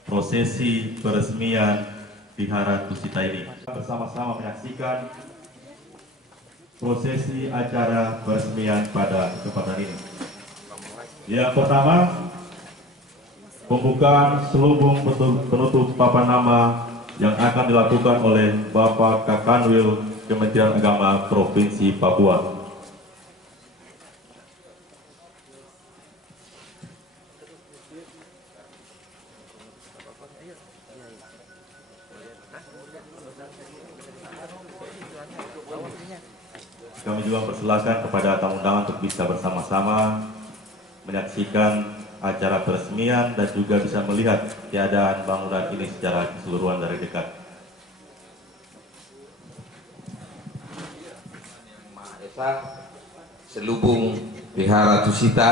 prosesi peresmian Vihara Tusita ini. Bersama-sama menyaksikan prosesi acara peresmian pada kesempatan ini. Yang pertama, pembukaan selubung penutup papan nama yang akan dilakukan oleh Bapak Kakanwil Kementerian Agama Provinsi Papua. Kami juga persilakan kepada tamu undangan untuk bisa bersama-sama menyaksikan acara peresmian dan juga bisa melihat keadaan bangunan ini secara keseluruhan dari dekat. Selubung Vihara Tusita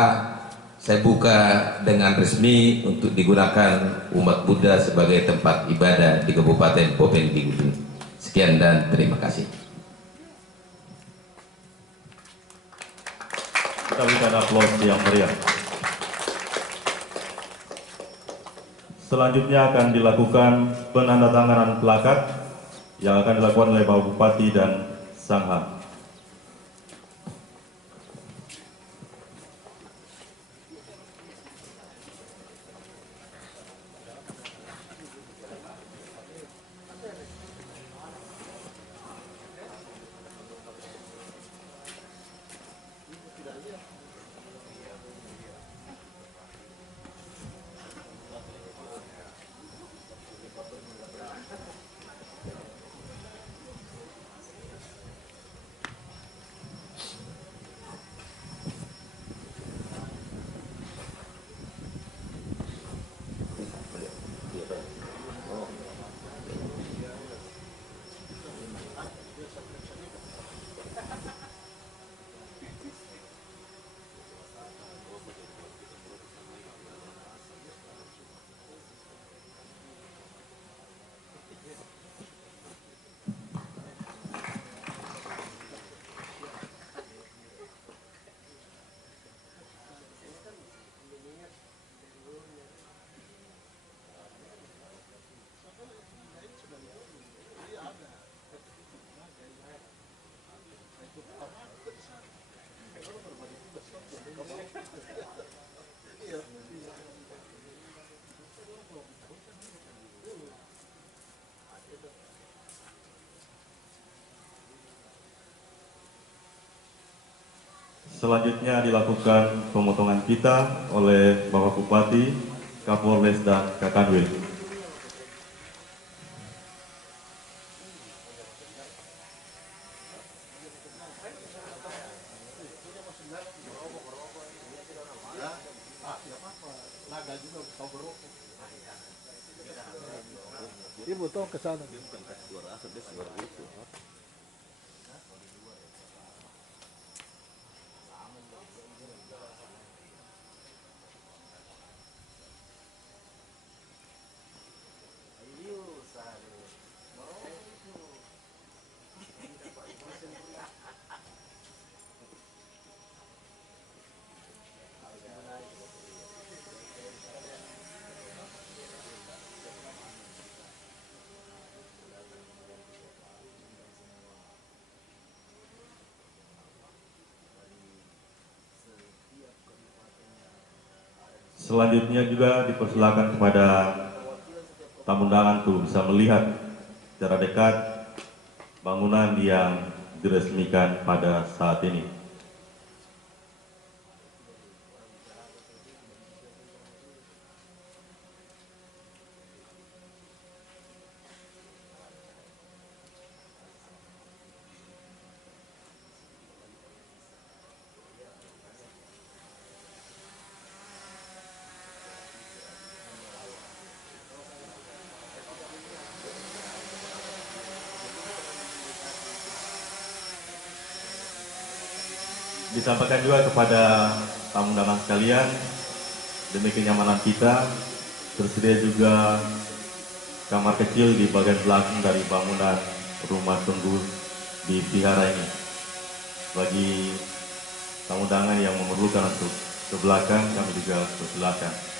saya buka dengan resmi untuk digunakan umat Buddha sebagai tempat ibadah di Kabupaten Bopen Digul. Sekian dan terima kasih. Kita berikan aplaus yang meriah. Selanjutnya akan dilakukan penandatanganan plakat yang akan dilakukan oleh Bapak Bupati dan Sangha. Selanjutnya dilakukan pemotongan pita oleh Bapak Bupati, Kapolres, dan Kakanwil. Selanjutnya juga dipersilakan kepada tamu undangan untuk bisa melihat secara dekat bangunan yang diresmikan pada saat ini. Disampaikan juga kepada tamu undangan sekalian, demi kenyamanan kita, tersedia juga kamar kecil di bagian belakang dari bangunan rumah tunggu di vihara ini. Bagi tamu undangan yang memerlukan untuk ke belakang, kami juga persilakan.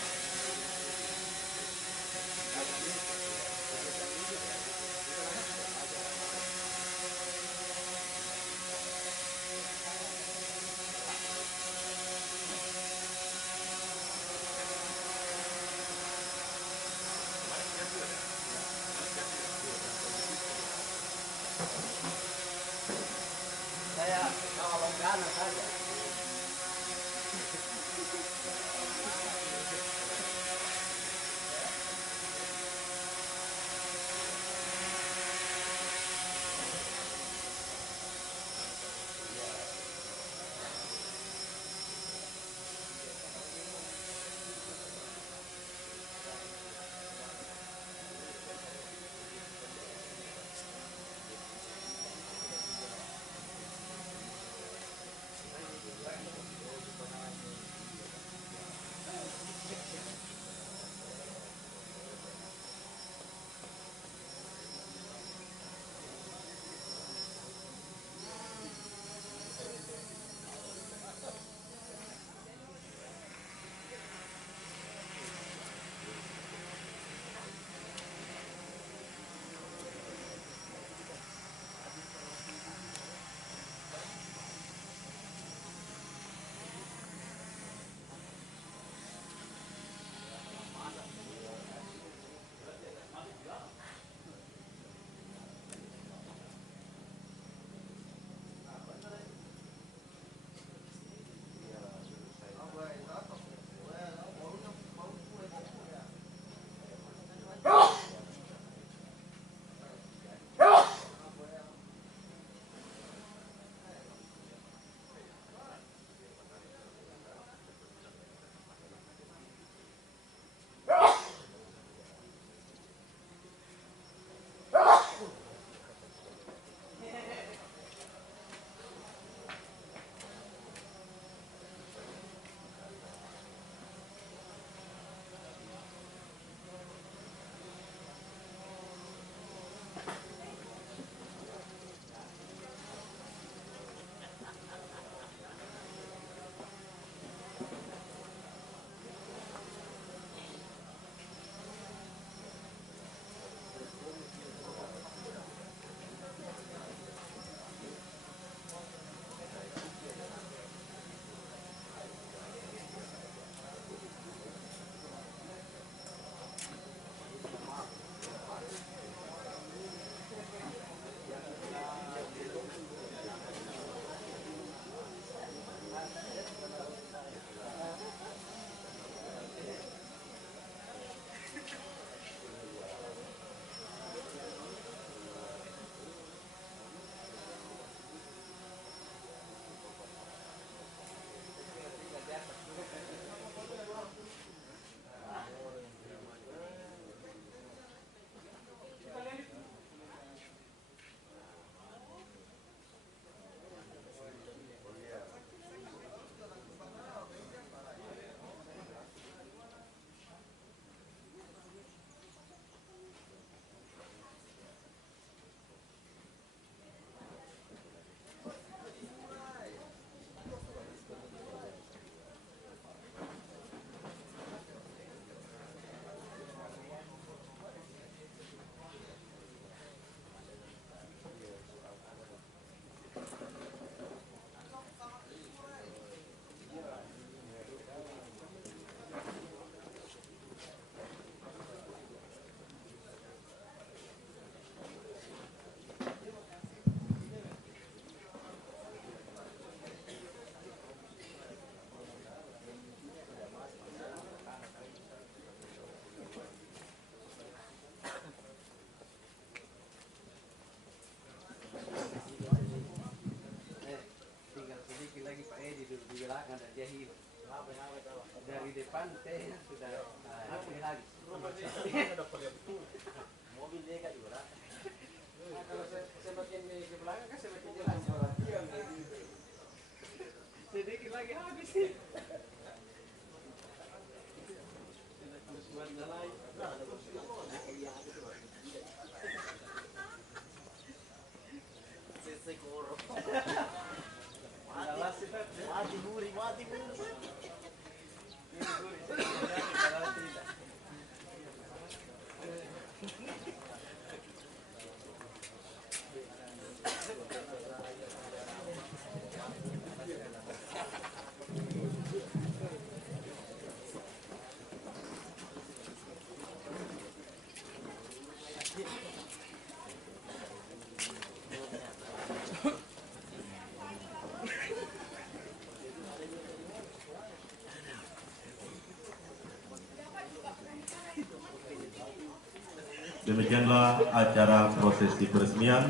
Demikianlah acara prosesi peresmian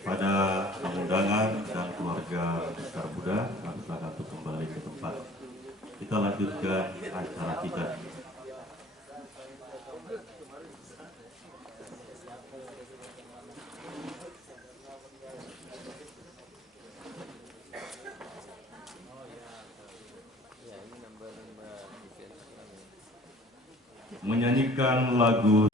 pada undangan dan keluarga besar Buddha. Kami silakan untuk kembali ke tempat. Kita lanjutkan acara kita. Menyanyikan lagu